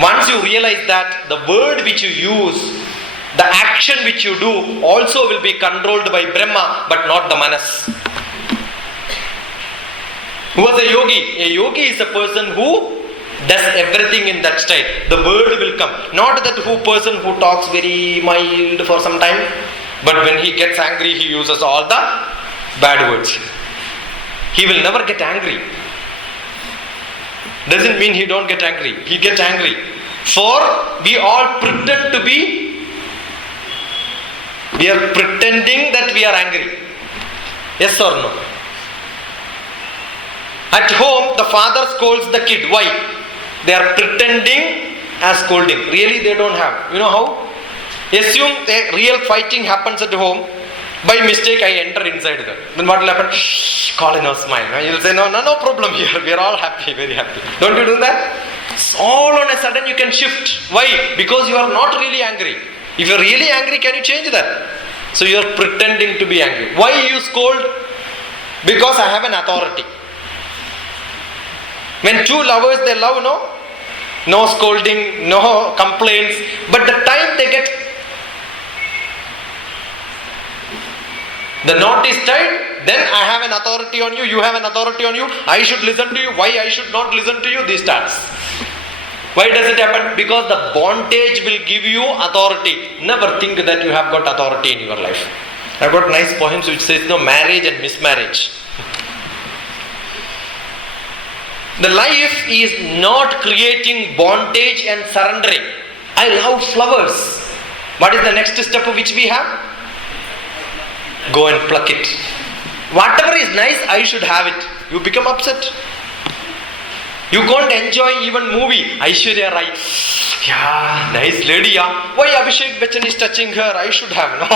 Once you realize that, the word which you use, the action which you do also will be controlled by Brahma, but not the Manas. Who was a yogi? A yogi is a person who does everything in that state. The word will come. Not that person who talks very mild for some time, but when he gets angry, he uses all the bad words. He will never get angry. Doesn't mean he don't get angry. He gets angry. For we all pretend to be, we are pretending that we are angry. Yes or no? At home, the father scolds the kid. Why? They are pretending as scolding. Really, they don't have. You know how? Assume a real fighting happens at home. By mistake, I enter inside there. Then what will happen? Call in a smile. You will say, no problem here. We are all happy, very happy. Don't you do that? All on a sudden you can shift. Why? Because you are not really angry. If you are really angry, can you change that? So you are pretending to be angry. Why you scold? Because I have an authority. When two lovers, they love, no scolding, no complaints. But the time they get, the knot is tied, then I have an authority on you, you have an authority on you, I should listen to you, why I should not listen to you, this starts. Why does it happen? Because the bondage will give you authority. Never think that you have got authority in your life. I've got nice poems which says, marriage and mismarriage. The life is not creating bondage and surrendering. I love flowers. What is the next step which we have? Go and pluck it. Whatever is nice, I should have it. You become upset. You can't enjoy even movie. Aishwarya Rai. Yeah, nice lady. Yeah. Why Abhishek Bachchan is touching her? I should have. No.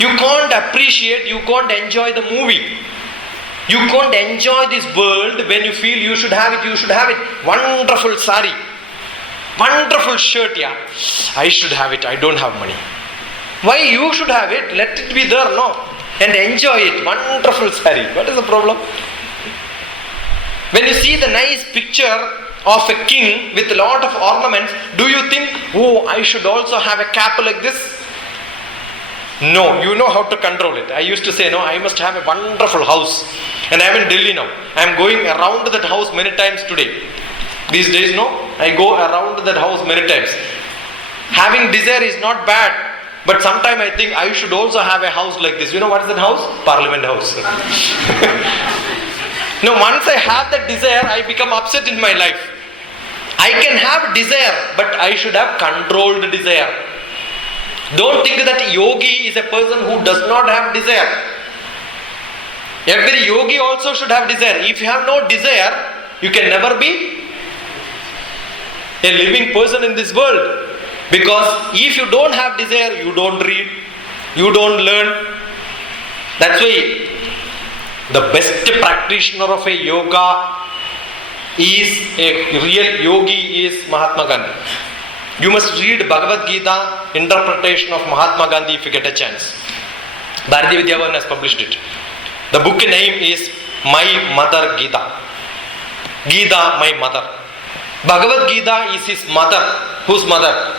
You can't appreciate, you can't enjoy the movie. You can't enjoy this world when you feel you should have it, you should have it. Wonderful sari. Wonderful shirt. Yeah. I should have it. I don't have money. Why you should have it? Let it be there, no? And enjoy it. Wonderful sari. What is the problem? When you see the nice picture of a king with a lot of ornaments, do you think, oh, I should also have a cap like this? No, you know how to control it. I used to say, no, I must have a wonderful house. And I am in Delhi now. I am going around that house many times today. These days, no, I go around that house many times. Having desire is not bad. But sometimes I think I should also have a house like this. You know what is that house? Parliament House. No, once I have that desire, I become upset in my life. I can have desire, but I should have controlled desire. Don't think that yogi is a person who does not have desire. Every yogi also should have desire. If you have no desire, you can never be a living person in this world. Because if you don't have desire, you don't read, you don't learn. That's why the best practitioner of a yoga is a real yogi is Mahatma Gandhi. You must read Bhagavad Gita interpretation of Mahatma Gandhi if you get a chance. Bharatiya Vidya Bhavan has published it. The book name is My Mother Gita. Gita, my mother. Bhagavad Gita is his mother. Whose mother?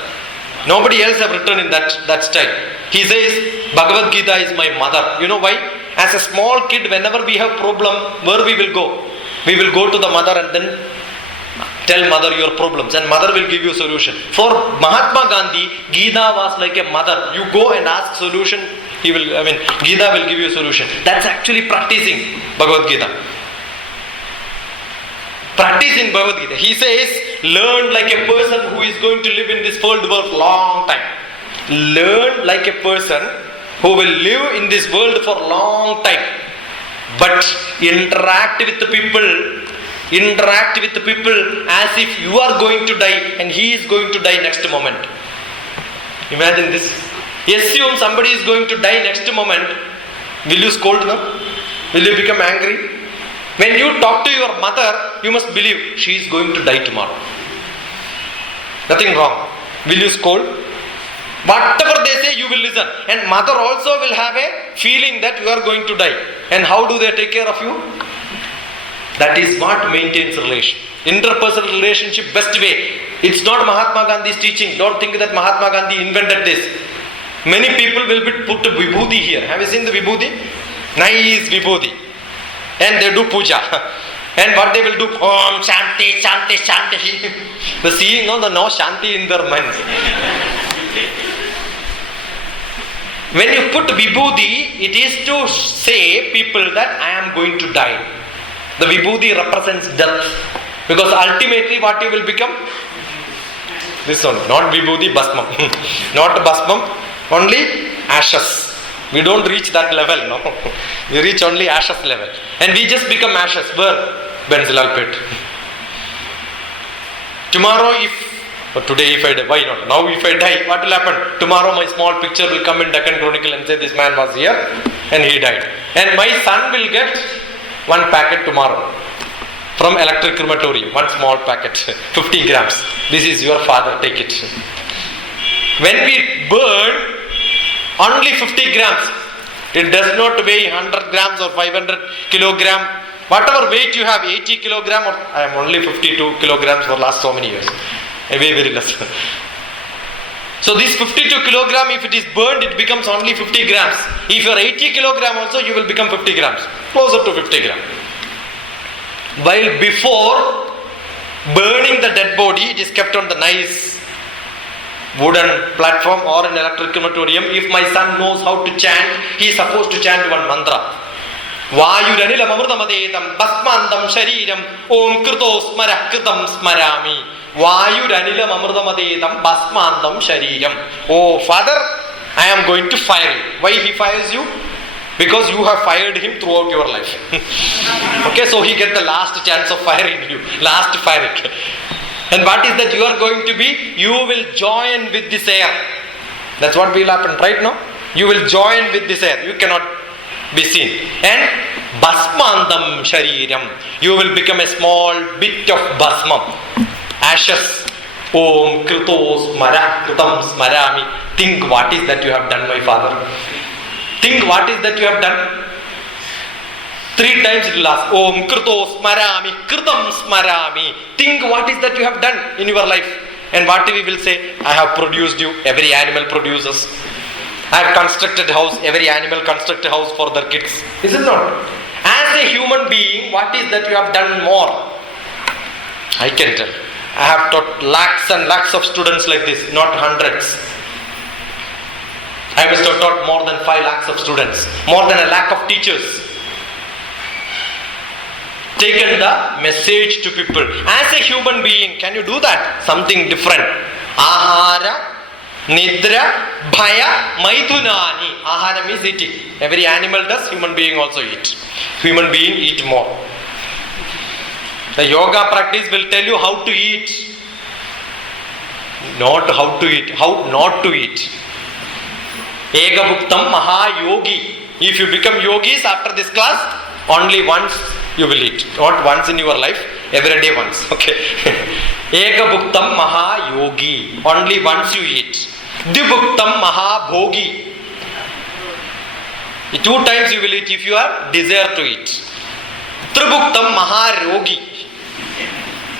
Nobody else have written in that style. He says, Bhagavad Gita is my mother. You know why? As a small kid, whenever we have problem, where we will go? We will go to the mother and then tell mother your problems, and mother will give you solution. For Mahatma Gandhi, Gita was like a mother. You go and ask solution, Gita will give you a solution. That's actually practicing Bhagavad Gita. Practicing Bhagavad Gita. He says, learn like a person who is going to live in this world for a long time. Learn like a person who will live in this world for a long time. But interact with the people as if you are going to die and he is going to die next moment. Imagine this. Assume somebody is going to die next moment. Will you scold them? Will you become angry? When you talk to your mother, you must believe she is going to die tomorrow. Nothing wrong. Will you scold? Whatever they say, you will listen. And mother also will have a feeling that you are going to die. And how do they take care of you? That is what maintains relation. Interpersonal relationship, best way. It's not Mahatma Gandhi's teaching. Don't think that Mahatma Gandhi invented this. Many people will be put vibhuti here. Have you seen the vibhuti? Nice vibhuti. And they do puja. And what they will do? Om Shanti, Shanti, Shanti. The seeing no Shanti in their minds. When you put vibhuti, it is to say people that I am going to die. The vibhuti represents death. Because ultimately what you will become? This one. Not vibhuti, basmam. Not basmam, only ashes. We don't reach that level, no. We reach only ashes level. And we just become ashes. Where? Benzilalpet. Tomorrow today if I die, why not? Now if I die, what will happen? Tomorrow my small picture will come in Deccan Chronicle and say this man was here and he died. And my son will get one packet tomorrow from electric crematorium. One small packet, 50 grams. This is your father, take it. When we burn, only 50 grams. It does not weigh 100 grams or 500 kilogram. Whatever weight you have, 80 kilogram, or I am only 52 kilograms for last so many years. I weigh very less. So this 52 kilogram, if it is burned, it becomes only 50 grams. If you are 80 kilogram also, you will become 50 grams. Closer to 50 grams. While before burning the dead body, it is kept on the nice wooden platform or an electric crematorium. If my son knows how to chant, he is supposed to chant one mantra. Vayuranilam amrudamadedam basmandam shariram om krito smara kritam smarami. Vayuranilam amrudamadedam basmandam shariram. Oh Father, I am going to fire you. Why he fires you? Because you have fired him throughout your life. Okay, so he gets the last chance of firing you. Last fire. And what is that you are going to be? You will join with this air. That's what will happen right now. You will join with this air. You cannot be seen. And basmandam shariram. You will become a small bit of basmam. Ashes. Om kritos mara kritam smarami. Think what is that you have done, my father. Think what is that you have done. 3 times it will ask, Om Krito Smarami, Kritam Smarami. Think what is that you have done in your life. And what we will say, I have produced you. Every animal produces. I have constructed house. Every animal constructs a house for their kids. Is it not? As a human being, what is that you have done more? I can tell. I have taught lakhs and lakhs of students like this, not hundreds. I must have taught more than 5 lakhs of students. More than 1 lakh of teachers. Taken the message to people. As a human being, can you do that? Something different. Ahara, Nidra, Bhaya, Maithunani. Ahara means eating. Every animal does, human being also eat. Human being eat more. The yoga practice will tell you how to eat. Not how to eat, how not to eat. Ega Bhuktam Maha Yogi. If you become yogis after this class, only once you will eat. Not once in your life, every day once. Okay. Eka Bhuktam Maha Yogi. Only once you eat. Dibhuktam Maha Bhogi. 2 times you will eat if you have desire to eat. Tribhuktam Maharogi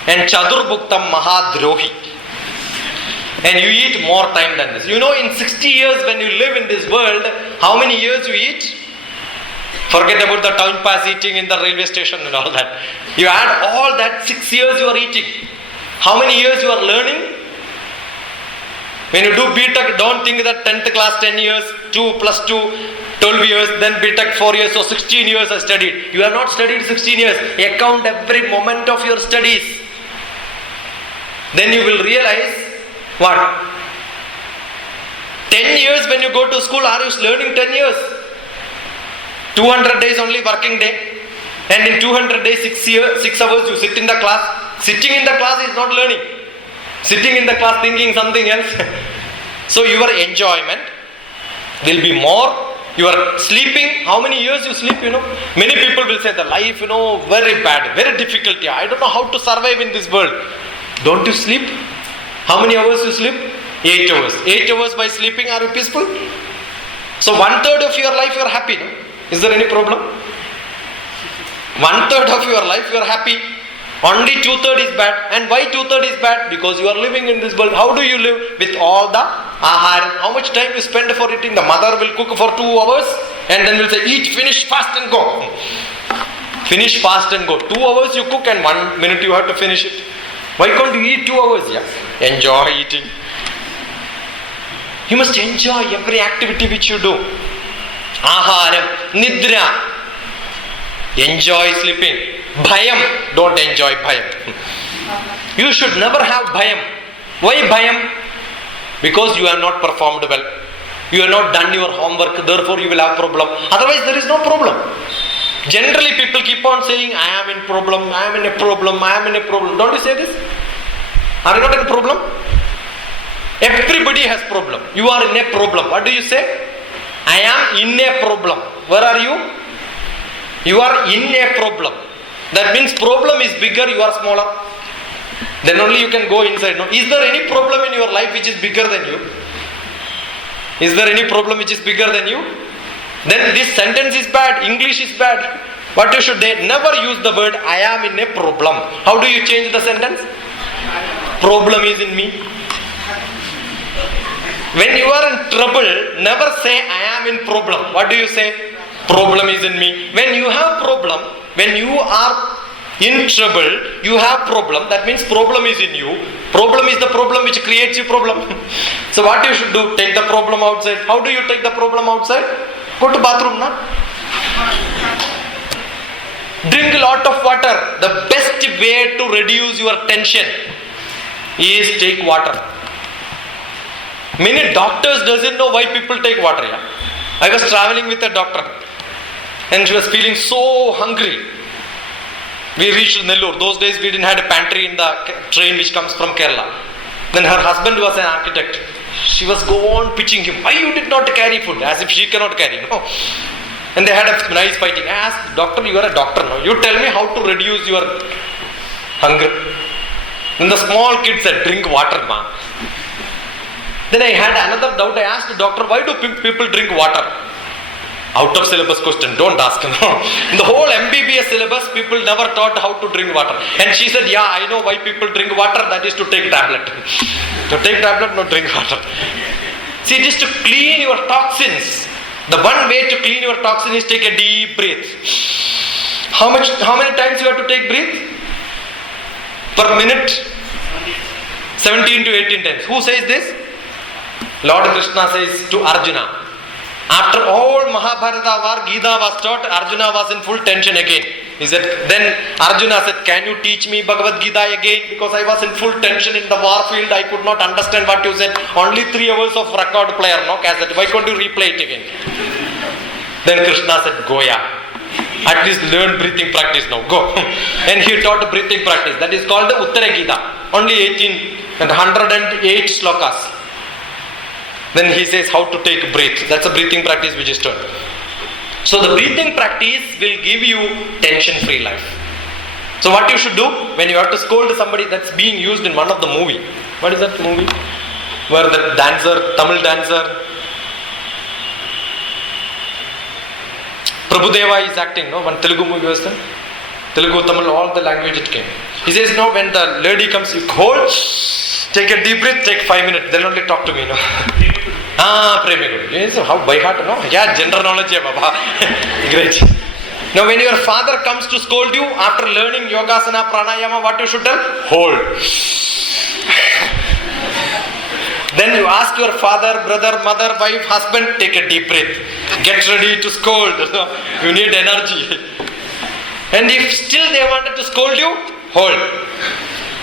and Chadurbhuktam Mahadrohi. And you eat more time than this. You know, in 60 years when you live in this world, how many years you eat? Forget about the town pass eating in the railway station and all that. You add all that, 6 years you are eating. How many years you are learning? When you do B.Tech, don't think that 10th class 10 years, 2 plus 2, 12 years, then B.Tech 4 years, so 16 years I studied. You have not studied 16 years. Account every moment of your studies. Then you will realize, what? 10 years when you go to school, are you learning 10 years? 200 days only working day. And in 200 days, 6 hours you sit in the class. Sitting in the class is not learning. Sitting in the class thinking something else. So your enjoyment will be more. You are sleeping. How many years you sleep, you know? Many people will say the life, you know, very bad, very difficult. Yeah, I don't know how to survive in this world. Don't you sleep? How many hours you sleep? 8 hours. 8 hours by sleeping, are you peaceful? So 1/3 of your life you are happy, no? Is there any problem? 1/3 of your life you are happy. Only 2/3 is bad. And why 2/3 is bad? Because you are living in this world. How do you live? With all the ahar. How much time you spend for eating? The mother will cook for 2 hours and then will say, eat, finish, fast and go. Finish, fast and go. 2 hours you cook and 1 minute you have to finish it. Why can't you eat 2 hours? Yeah. Enjoy eating. You must enjoy every activity which you do. Aharam, Nidra. Enjoy sleeping. Bhayam, don't enjoy bhayam. You should never have bhayam. Why bhayam? Because you have not performed well. You have not done your homework, therefore you will have problem. Otherwise there is no problem. Generally people keep on saying, I am in problem, I am in a problem, I am in a problem. Don't you say this? Are you not in a problem? Everybody has problem. You are in a problem. What do you say? I am in a problem. Where are you? You are in a problem. That means problem is bigger, you are smaller. Then only you can go inside. No? Is there any problem in your life which is bigger than you? Is there any problem which is bigger than you? Then this sentence is bad, English is bad. What you should do? Never use the word I am in a problem. How do you change the sentence? Problem is in me. When you are in trouble, never say I am in problem. What do you say? Problem is in me. When you have problem, when you are in trouble, you have problem. That means problem is in you. Problem is the problem which creates you problem. So what you should do? Take the problem outside. How do you take the problem outside? Go to bathroom, na? Drink a lot of water. The best way to reduce your tension is take water. Many doctors doesn't know why people take water. Yeah? I was traveling with a doctor and she was feeling so hungry. We reached Nellore. Those days we didn't have a pantry in the train which comes from Kerala. Then her husband was an architect. She was go on pitching him. Why you did not carry food? As if she cannot carry. No. And they had a nice fighting. I asked, doctor, you are a doctor now. You tell me how to reduce your hunger. Then the small kid said, drink water, ma. Then I had another doubt. I asked the doctor, why do people drink water? Out of syllabus question, don't ask. In the whole MBBS syllabus, people never taught how to drink water. And she said, yeah, I know why people drink water, that is to take tablet. To take tablet, not drink water. See, it is to clean your toxins. The one way to clean your toxin is take a deep breath. How many times you have to take breath? Per minute? 17 to 18 times. Who says this? Lord Krishna says to Arjuna. After all Mahabharata war, Gita was taught, Arjuna was in full tension again. He said, then Arjuna said, can you teach me Bhagavad Gita again? Because I was in full tension in the war field, I could not understand what you said. Only 3 hours of record player, no cassette. Why can't you replay it again? Then Krishna said, go ya. At least learn breathing practice now. Go. And he taught breathing practice. That is called the Uttara Gita. Only 18 and 108 slokas. Then he says how to take breath. That's a breathing practice which is taught. So the breathing practice will give you tension-free life. So what you should do when you have to scold somebody, that's being used in one of the movie. What is that movie? Where the dancer, Tamil dancer, Prabhudeva is acting, no? One Telugu movie was there. Telugu, Tamil, all the language it came. He says, no, when the lady comes, you hold, take a deep breath, take 5 minutes, then only talk to me, no? Premiguru. Yes, how by heart, no? Yeah, general knowledge, yeah, Baba. Great. Now, when your father comes to scold you after learning yogasana, pranayama, what you should tell? Hold. Then you ask your father, brother, mother, wife, husband, take a deep breath. Get ready to scold. You need energy. And if still they wanted to scold you, hold.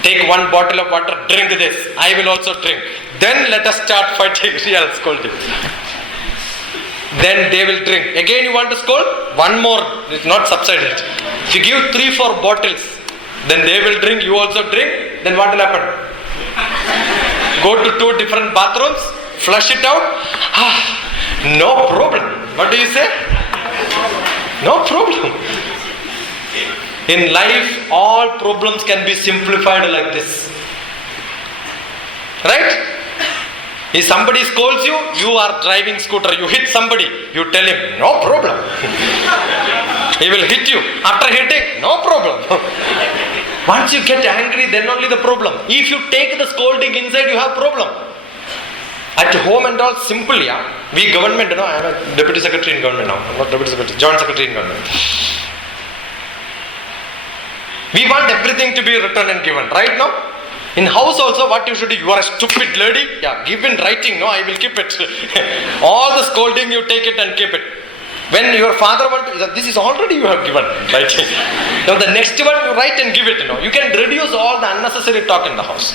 Take 1 bottle of water, drink this. I will also drink. Then let us start fighting, real scolding. Then they will drink. Again you want to scold? 1 more. It's not subsided. If you give 3-4 bottles, then they will drink, you also drink. Then what will happen? Go to 2 different bathrooms, flush it out. No problem. What do you say? No problem. In life, all problems can be simplified like this. Right? If somebody scolds you, you are driving scooter, you hit somebody, you tell him, no problem. He will hit you. After hitting, no problem. Once you get angry, then only the problem. If you take the scolding inside, you have problem. At home and all, simple, yeah. We government, you know, I am a deputy secretary in government now. Not deputy secretary, joint secretary in government. We want everything to be written and given, right now? In house also, what you should do? You are a stupid lady. Yeah, give in writing. No, I will keep it. All the scolding, you take it and keep it. When your father wants to, this is already you have given, right? Now the next one you write and give it. You know, you can reduce all the unnecessary talk in the house.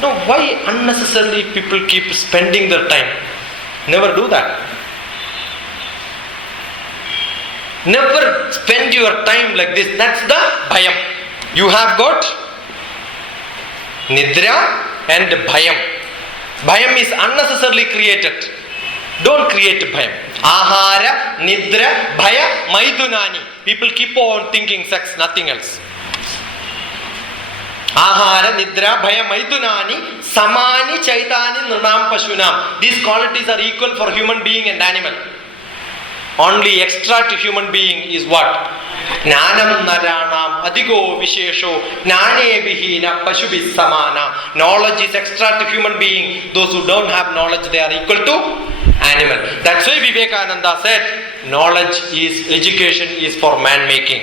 Now, why unnecessarily people keep spending their time? Never do that. Never spend your time like this. That's the bhayam. You have got nidra and bhayam. Bhayam is unnecessarily created. Don't create bhayam. Ahara, nidra, bhaya, maidunani. People keep on thinking sex, nothing else. Ahara, nidra, bhaya, maidunani, samani, chaitani, nirnam, pashunam. These qualities are equal for human being and animal. Only extra to human being is what? Jnanam naranam adigo vishesho jnane vihina pashubis samana. Knowledge is extra to human being. Those who don't have knowledge, they are equal to animal. That's why Vivekananda said, knowledge is, education is for man making.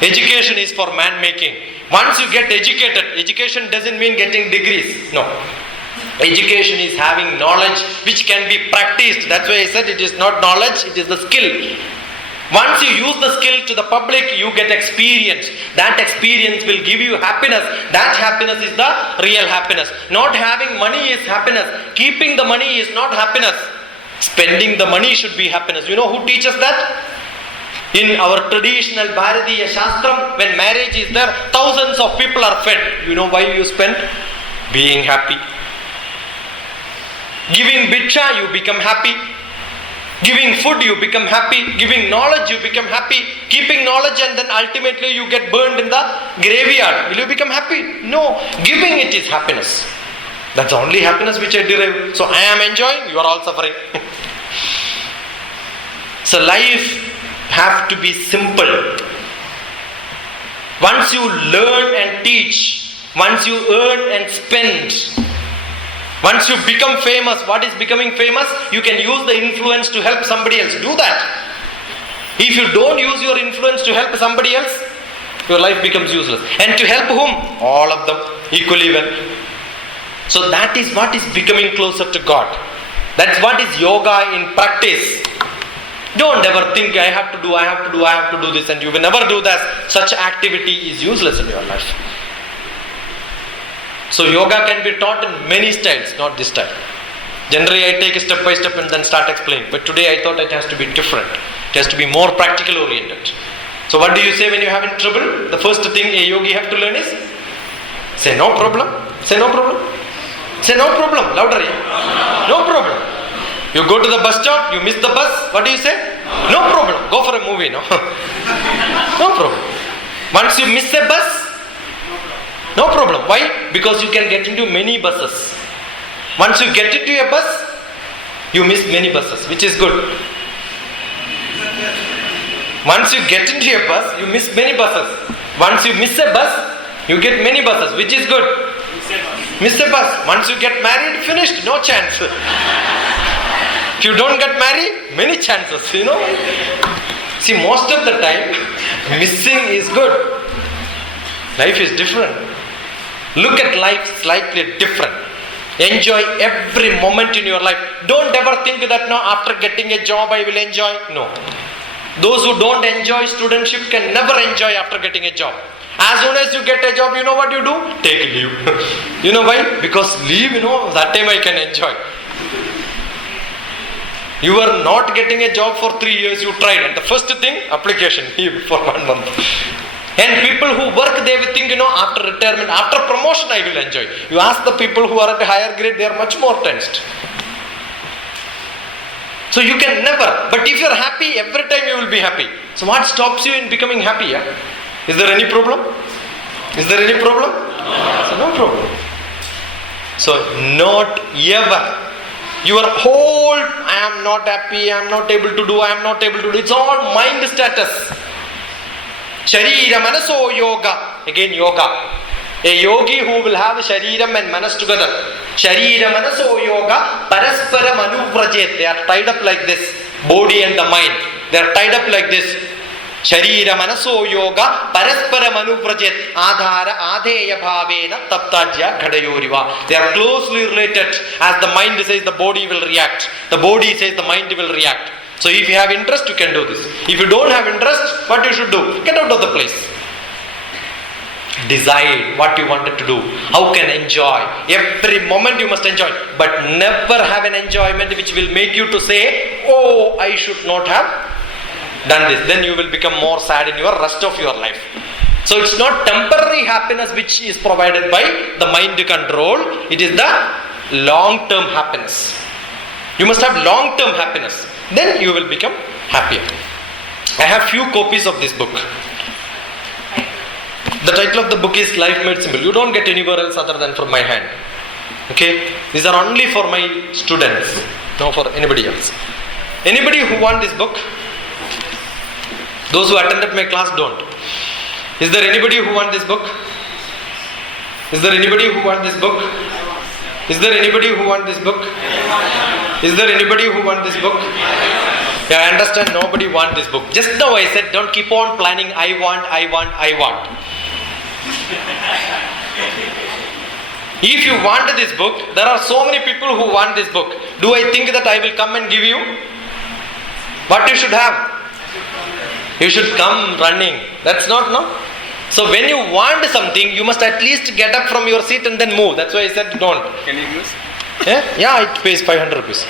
Education is for man making. Once you get educated, education doesn't mean getting degrees. No. Education is having knowledge which can be practiced. That's why I said it is not knowledge, it is the skill. Once you use the skill to the public, you get experience. That experience will give you happiness. That happiness is the real happiness. Not having money is happiness. Keeping the money is not happiness. Spending the money should be happiness. You know who teaches that? In our traditional Bharatiya Shastram, when marriage is there, thousands of people are fed. You know why you spend? Being happy. Giving bhiksha, you become happy. Giving food, you become happy. Giving knowledge, you become happy. Keeping knowledge and then ultimately you get burned in the graveyard. Will you become happy? No. Giving it is happiness. That's the only happiness which I derive. So I am enjoying, you are all suffering. So life have to be simple. Once you learn and teach, once you earn and spend, once you become famous, what is becoming famous? You can use the influence to help somebody else. Do that. If you don't use your influence to help somebody else, your life becomes useless. And to help whom? All of them equally well. So that is what is becoming closer to God. That's what is yoga in practice. Don't ever think I have to do this, and you will never do that. Such activity is useless in your life. So yoga can be taught in many styles, not this style. Generally I take it step by step and then start explaining. But today I thought it has to be different. It has to be more practical oriented. So what do you say when you have in trouble? The first thing a yogi have to learn is, say no problem. Say no problem. Say no problem. Louder, yeah? No problem. You go to the bus stop, you miss the bus. What do you say? No problem. Go for a movie, no? No problem. Once you miss a bus, no problem. Why? Because you can get into many buses. Once you get into a bus, you miss many buses, which is good. Once you get into a bus, you miss many buses. Once you miss a bus, you get many buses. Which is good? Miss a bus. Once you get married, finished. No chance. If you don't get married, many chances, See, most of the time, missing is good. Life is different. Look at life slightly different. Enjoy every moment in your life. Don't ever think that now after getting a job I will enjoy. No. Those who don't enjoy studentship can never enjoy after getting a job. As soon as you get a job, you know what you do? Take a leave. You know why? Because leave, that time I can enjoy. You are not getting a job for 3 years, you tried. And the first thing, application, leave for 1 month. And people who work, they will think, after retirement, after promotion, I will enjoy. You ask the people who are at a higher grade, they are much more tensed. So you can never. But if you are happy, every time you will be happy. So what stops you in becoming happy? Yeah? Is there any problem? Is there any problem? No. So no problem. So not ever. Your whole, I am not happy, I am not able to do, I am not able to do. It's all mind status. Sharira Manaso Yoga. Again yoga. A yogi who will have Shariram and Manas together. Sharira Manaso Yoga. Paraspara Manuprajet. They are tied up like this. Body and the mind. They are tied up like this. Sharira Manaso Yoga. Paraspara Manuprajet. Adhara Adheya Bhavena Taptajya Kadayoriva. They are closely related. As the mind says, the body will react. The body says, the mind will react. So if you have interest, you can do this. If you don't have interest, what you should do? Get out of the place. Decide what you wanted to do. How can enjoy? Every moment you must enjoy. But never have an enjoyment which will make you to say, oh, I should not have done this. Then you will become more sad in your rest of your life. So it's not temporary happiness which is provided by the mind control. It is the long-term happiness. You must have long-term happiness. Then you will become happier. I have few copies of this book. The title of the book is Life Made Simple. You don't get anywhere else other than from my hand. Okay? These are only for my students, not for anybody else. Anybody who want this book? Those who attended my class don't. Is there anybody who want this book? Is there anybody who want this book? Is there anybody who want this book? Is there anybody who want this book? Yeah, I understand nobody want this book. Just now I said don't keep on planning I want. If you want this book, there are so many people who want this book. Do I think that I will come and give you? What you should have? You should come running. That's not, no? So when you want something, you must at least get up from your seat and then move. That's why I said don't. Can you use? Yeah, it pays 500 rupees.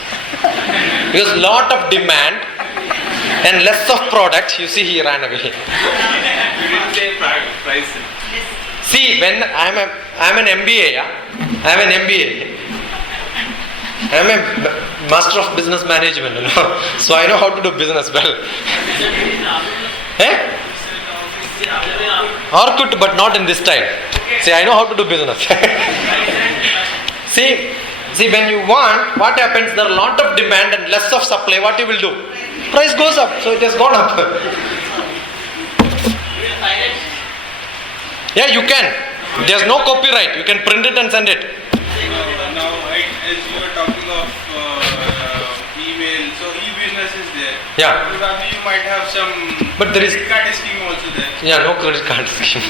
Because lot of demand and less of product, you see he ran away. You didn't say price. See, when I'm an MBA, yeah? I'm an MBA. I'm a Master of Business Management, So I know how to do business well. Orkut, but not in this style. See, I know how to do business. See, when you want, what happens? There are a lot of demand and less of supply. What you will do? Price goes up. So it has gone up. Yeah, you can. There's no copyright. You can print it and send it. Now, as you were talking of email, so e-business is there. Yeah. Probably you might have some But there is credit card scheme also there. Yeah, no credit card scheme.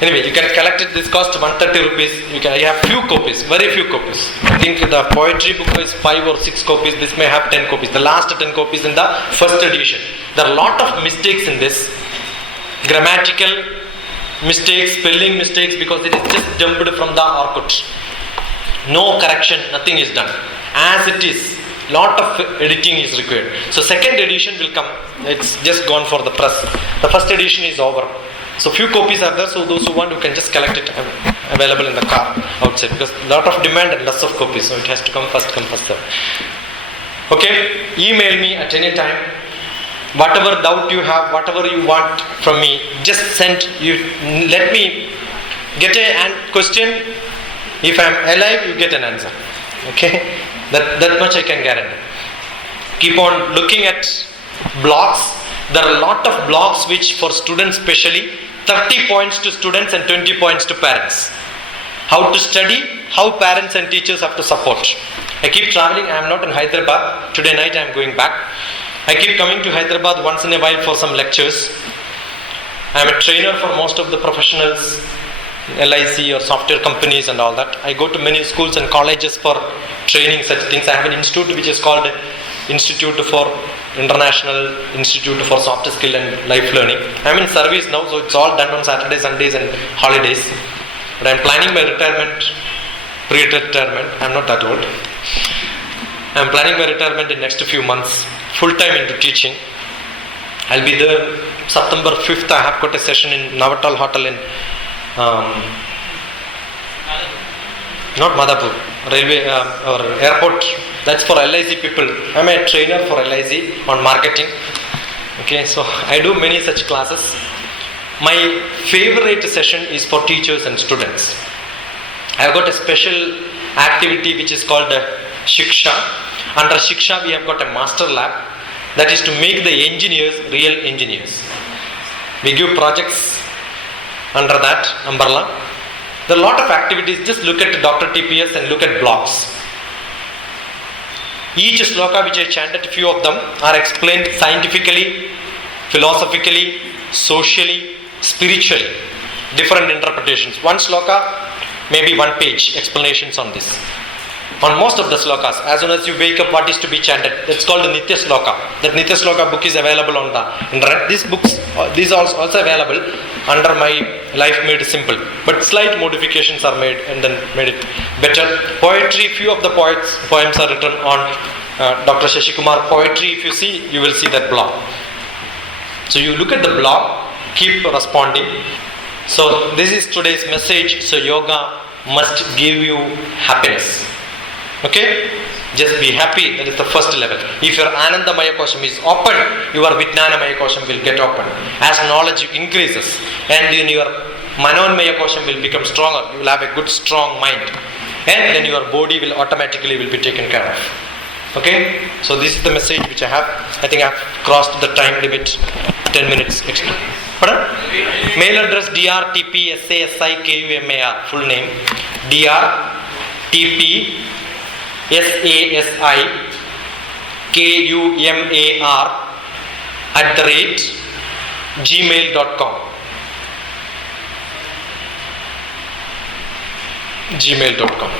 Anyway, you can collect it. This cost 130 rupees. I have few copies, very few copies. I think the poetry book is 5 or 6 copies. This may have 10 copies. The last 10 copies in the first edition. There are a lot of mistakes in this. Grammatical mistakes, spelling mistakes, because it is just dumped from the Orkut. No correction, nothing is done. As it is, lot of editing is required. So second edition will come. It's just gone for the press. The first edition is over. So few copies are there, so those who want, you can just collect it available in the car outside, because lot of demand and lots of copies, so it has to come first serve. Okay, email me at any time. Whatever doubt you have, whatever you want from me, just send. You let me get a question. If I am alive, you get an answer. Okay, that much I can guarantee. Keep on looking at blogs. There are a lot of blogs which for students specially, 30 points to students and 20 points to parents. How to study, how parents and teachers have to support. I keep traveling. I am not in Hyderabad. Today night I am going back. I keep coming to Hyderabad once in a while for some lectures. I am a trainer for most of the professionals, LIC or software companies and all that. I go to many schools and colleges for training such things. I have an institute which is called Institute for International Institute for Soft Skill and Life Learning. I am in service now, so it's all done on Saturdays, Sundays and holidays. But I am planning my retirement, pre-retirement. I am not that old. I am planning my retirement in next few months, full time into teaching. I'll be there September 5th. I have got a session in Navatal Hotel in not Madhapur, railway or airport. That's for LIC people. I'm a trainer for LIC on marketing. Okay, so I do many such classes. My favorite session is for teachers and students. I have got a special activity which is called Shiksha. Under Shiksha we have got a master lab that is to make the engineers real engineers. We give projects under that umbrella. There are a lot of activities. Just look at DrTPS and look at blogs. Each sloka which I chanted, few of them are explained scientifically, philosophically, socially, spiritually. Different interpretations. One sloka, maybe one page explanations on this. On most of the slokas, as soon as you wake up, what is to be chanted? It's called the Nitya Sloka. That Nitya Sloka book is available on the internet. These books, these are also available under my Life Made Simple. But slight modifications are made and then made it better. Poetry, few of the poems are written on Dr. Shashikumar Poetry. If you see, you will see that blog. So you look at the blog, keep responding. So this is today's message. So yoga must give you happiness. Okay? Just be happy. That is the first level. If your Anandamaya Kosham is open, your Vijnanamaya Kosham will get open. As knowledge increases and then your Manonmaya Kosham will become stronger. You will have a good strong mind. And then your body will automatically will be taken care of. Okay? So this is the message which I have. I think I have crossed the time limit. 10 minutes extra. Pardon? Mail address DrTPSASIKUMAR. Full name DrTPSASIKUMAR @gmail.com. gmail.com.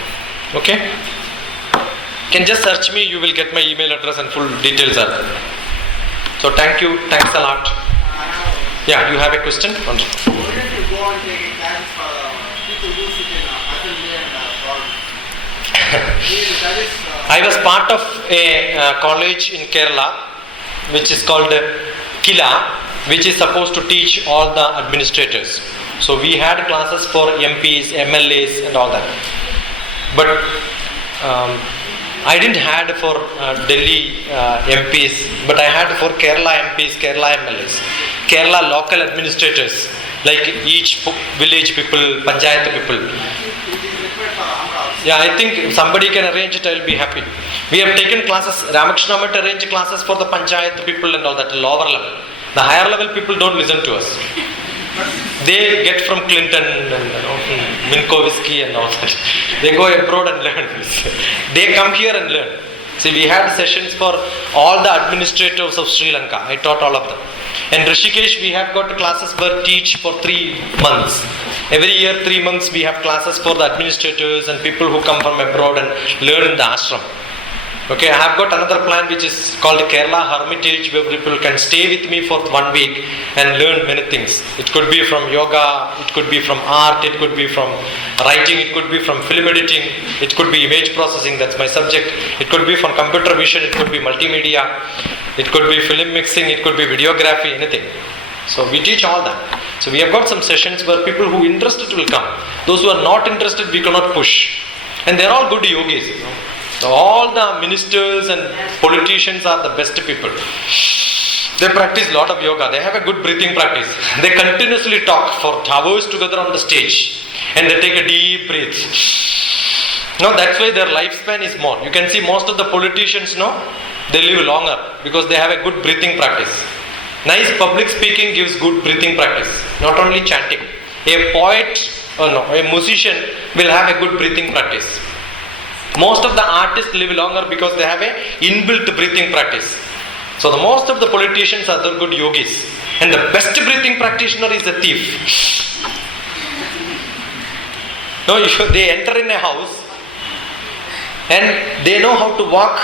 Okay? You can just search me, you will get my email address and full details are there. So thank you, thanks a lot. Yeah, you have a question? Wonderful. Wouldn't you go on taking classes for people who sit in assembly and solve? I was part of a college in Kerala which is called Kila, which is supposed to teach all the administrators. So we had classes for MPs, MLAs and all that. But I didn't had for Delhi MPs, but I had for Kerala MPs, Kerala MLAs, Kerala local administrators, like each village people, panchayat people. Yeah, I think if somebody can arrange it, I will be happy. We have taken classes, Ramakrishna Math arranged classes for the panchayat people and all that, lower level. The higher level people don't listen to us. They get from Clinton and Minkovisky and all that. They go abroad and learn this. They come here and learn. See, we had sessions for all the administrators of Sri Lanka. I taught all of them. In Rishikesh, we have got classes where teach for 3 months. Every year, 3 months, we have classes for the administrators and people who come from abroad and learn in the ashram. Okay, I have got another plan which is called Kerala Hermitage, where people can stay with me for 1 week and learn many things. It could be from yoga, it could be from art, it could be from writing, it could be from film editing, it could be image processing, that's my subject. It could be from computer vision, it could be multimedia, it could be film mixing, it could be videography, anything. So we teach all that. So we have got some sessions where people who are interested will come. Those who are not interested, we cannot push. And they are all good yogis, you know. So all the ministers and politicians are the best people. They practice a lot of yoga. They have a good breathing practice. They continuously talk for hours together on the stage. And they take a deep breath. No, that's why their lifespan is more. You can see most of the politicians, no, they live longer because they have a good breathing practice. Nice public speaking gives good breathing practice, not only chanting. A poet, a musician will have a good breathing practice. Most of the artists live longer because they have a inbuilt breathing practice. So the most of the politicians are the good yogis. And the best breathing practitioner is a thief. No, they enter in a house and they know how to walk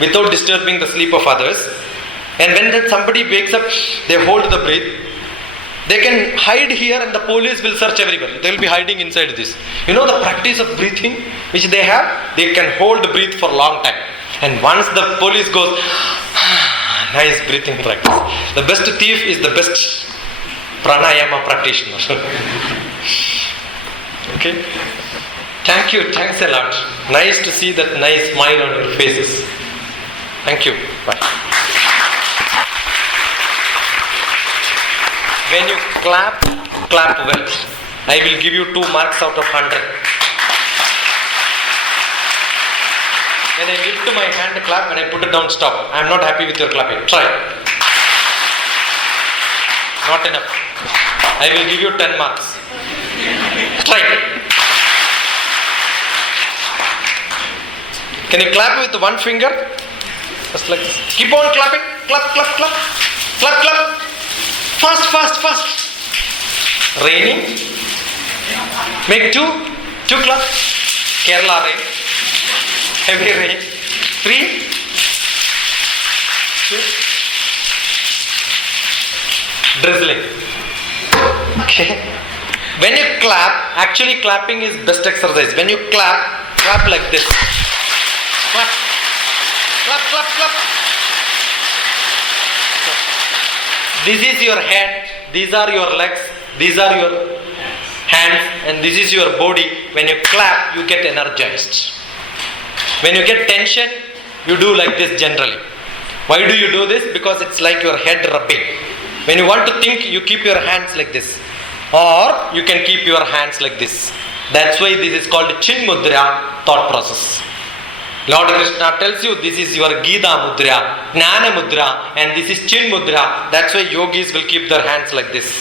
without disturbing the sleep of others. And when somebody wakes up, they hold the breath. They can hide here and the police will search everywhere. They will be hiding inside this. You know the practice of breathing which they have? They can hold the breath for a long time. And once the police goes, nice breathing practice. The best thief is the best pranayama practitioner. Okay? Thank you. Thanks a lot. Nice to see that nice smile on your faces. Thank you. Bye. When you clap well. I will give you 2 marks out of 100. When I lift my hand, clap. When I put it down, stop. I am not happy with your clapping. Try. Not enough. I will give you 10 marks. Try. Can you clap with one finger? Just like this. Keep on clapping. Clap, clap, clap. Clap, clap. Fast, fast, fast. Raining. Make two clap. Kerala rain. Heavy rain. 3, 2. Drizzling. Okay. When you clap, actually clapping is best exercise. When you clap like this. Clap. Clap, clap, clap. This is your head, these are your legs, these are your hands, and this is your body. When you clap, you get energized. When you get tension, you do like this generally. Why do you do this? Because it's like your head rubbing. When you want to think, you keep your hands like this. Or you can keep your hands like this. That's why this is called Chin Mudra thought process. Lord Krishna tells you this is your Gita Mudra, Jnana Mudra, and this is Chin Mudra. That's why yogis will keep their hands like this.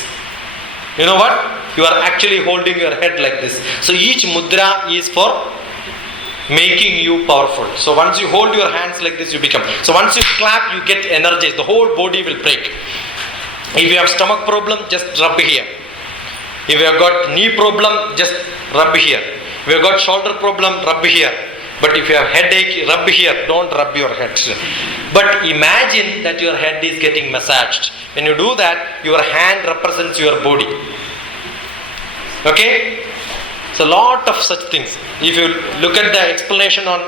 You know what? You are actually holding your head like this. So each mudra is for making you powerful. So once you hold your hands like this, you become. So once you clap, you get energized. The whole body will break. If you have stomach problem, just rub here. If you have got knee problem, just rub here. If you have got shoulder problem, rub here. But if you have headache, rub here. Don't rub your head. But imagine that your head is getting massaged. When you do that, your hand represents your body. Okay? So lot of such things. If you look at the explanation on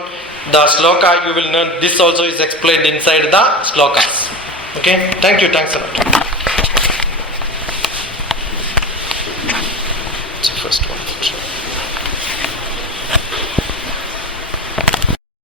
the sloka, you will learn this also is explained inside the slokas. Okay? Thank you. Thanks a lot.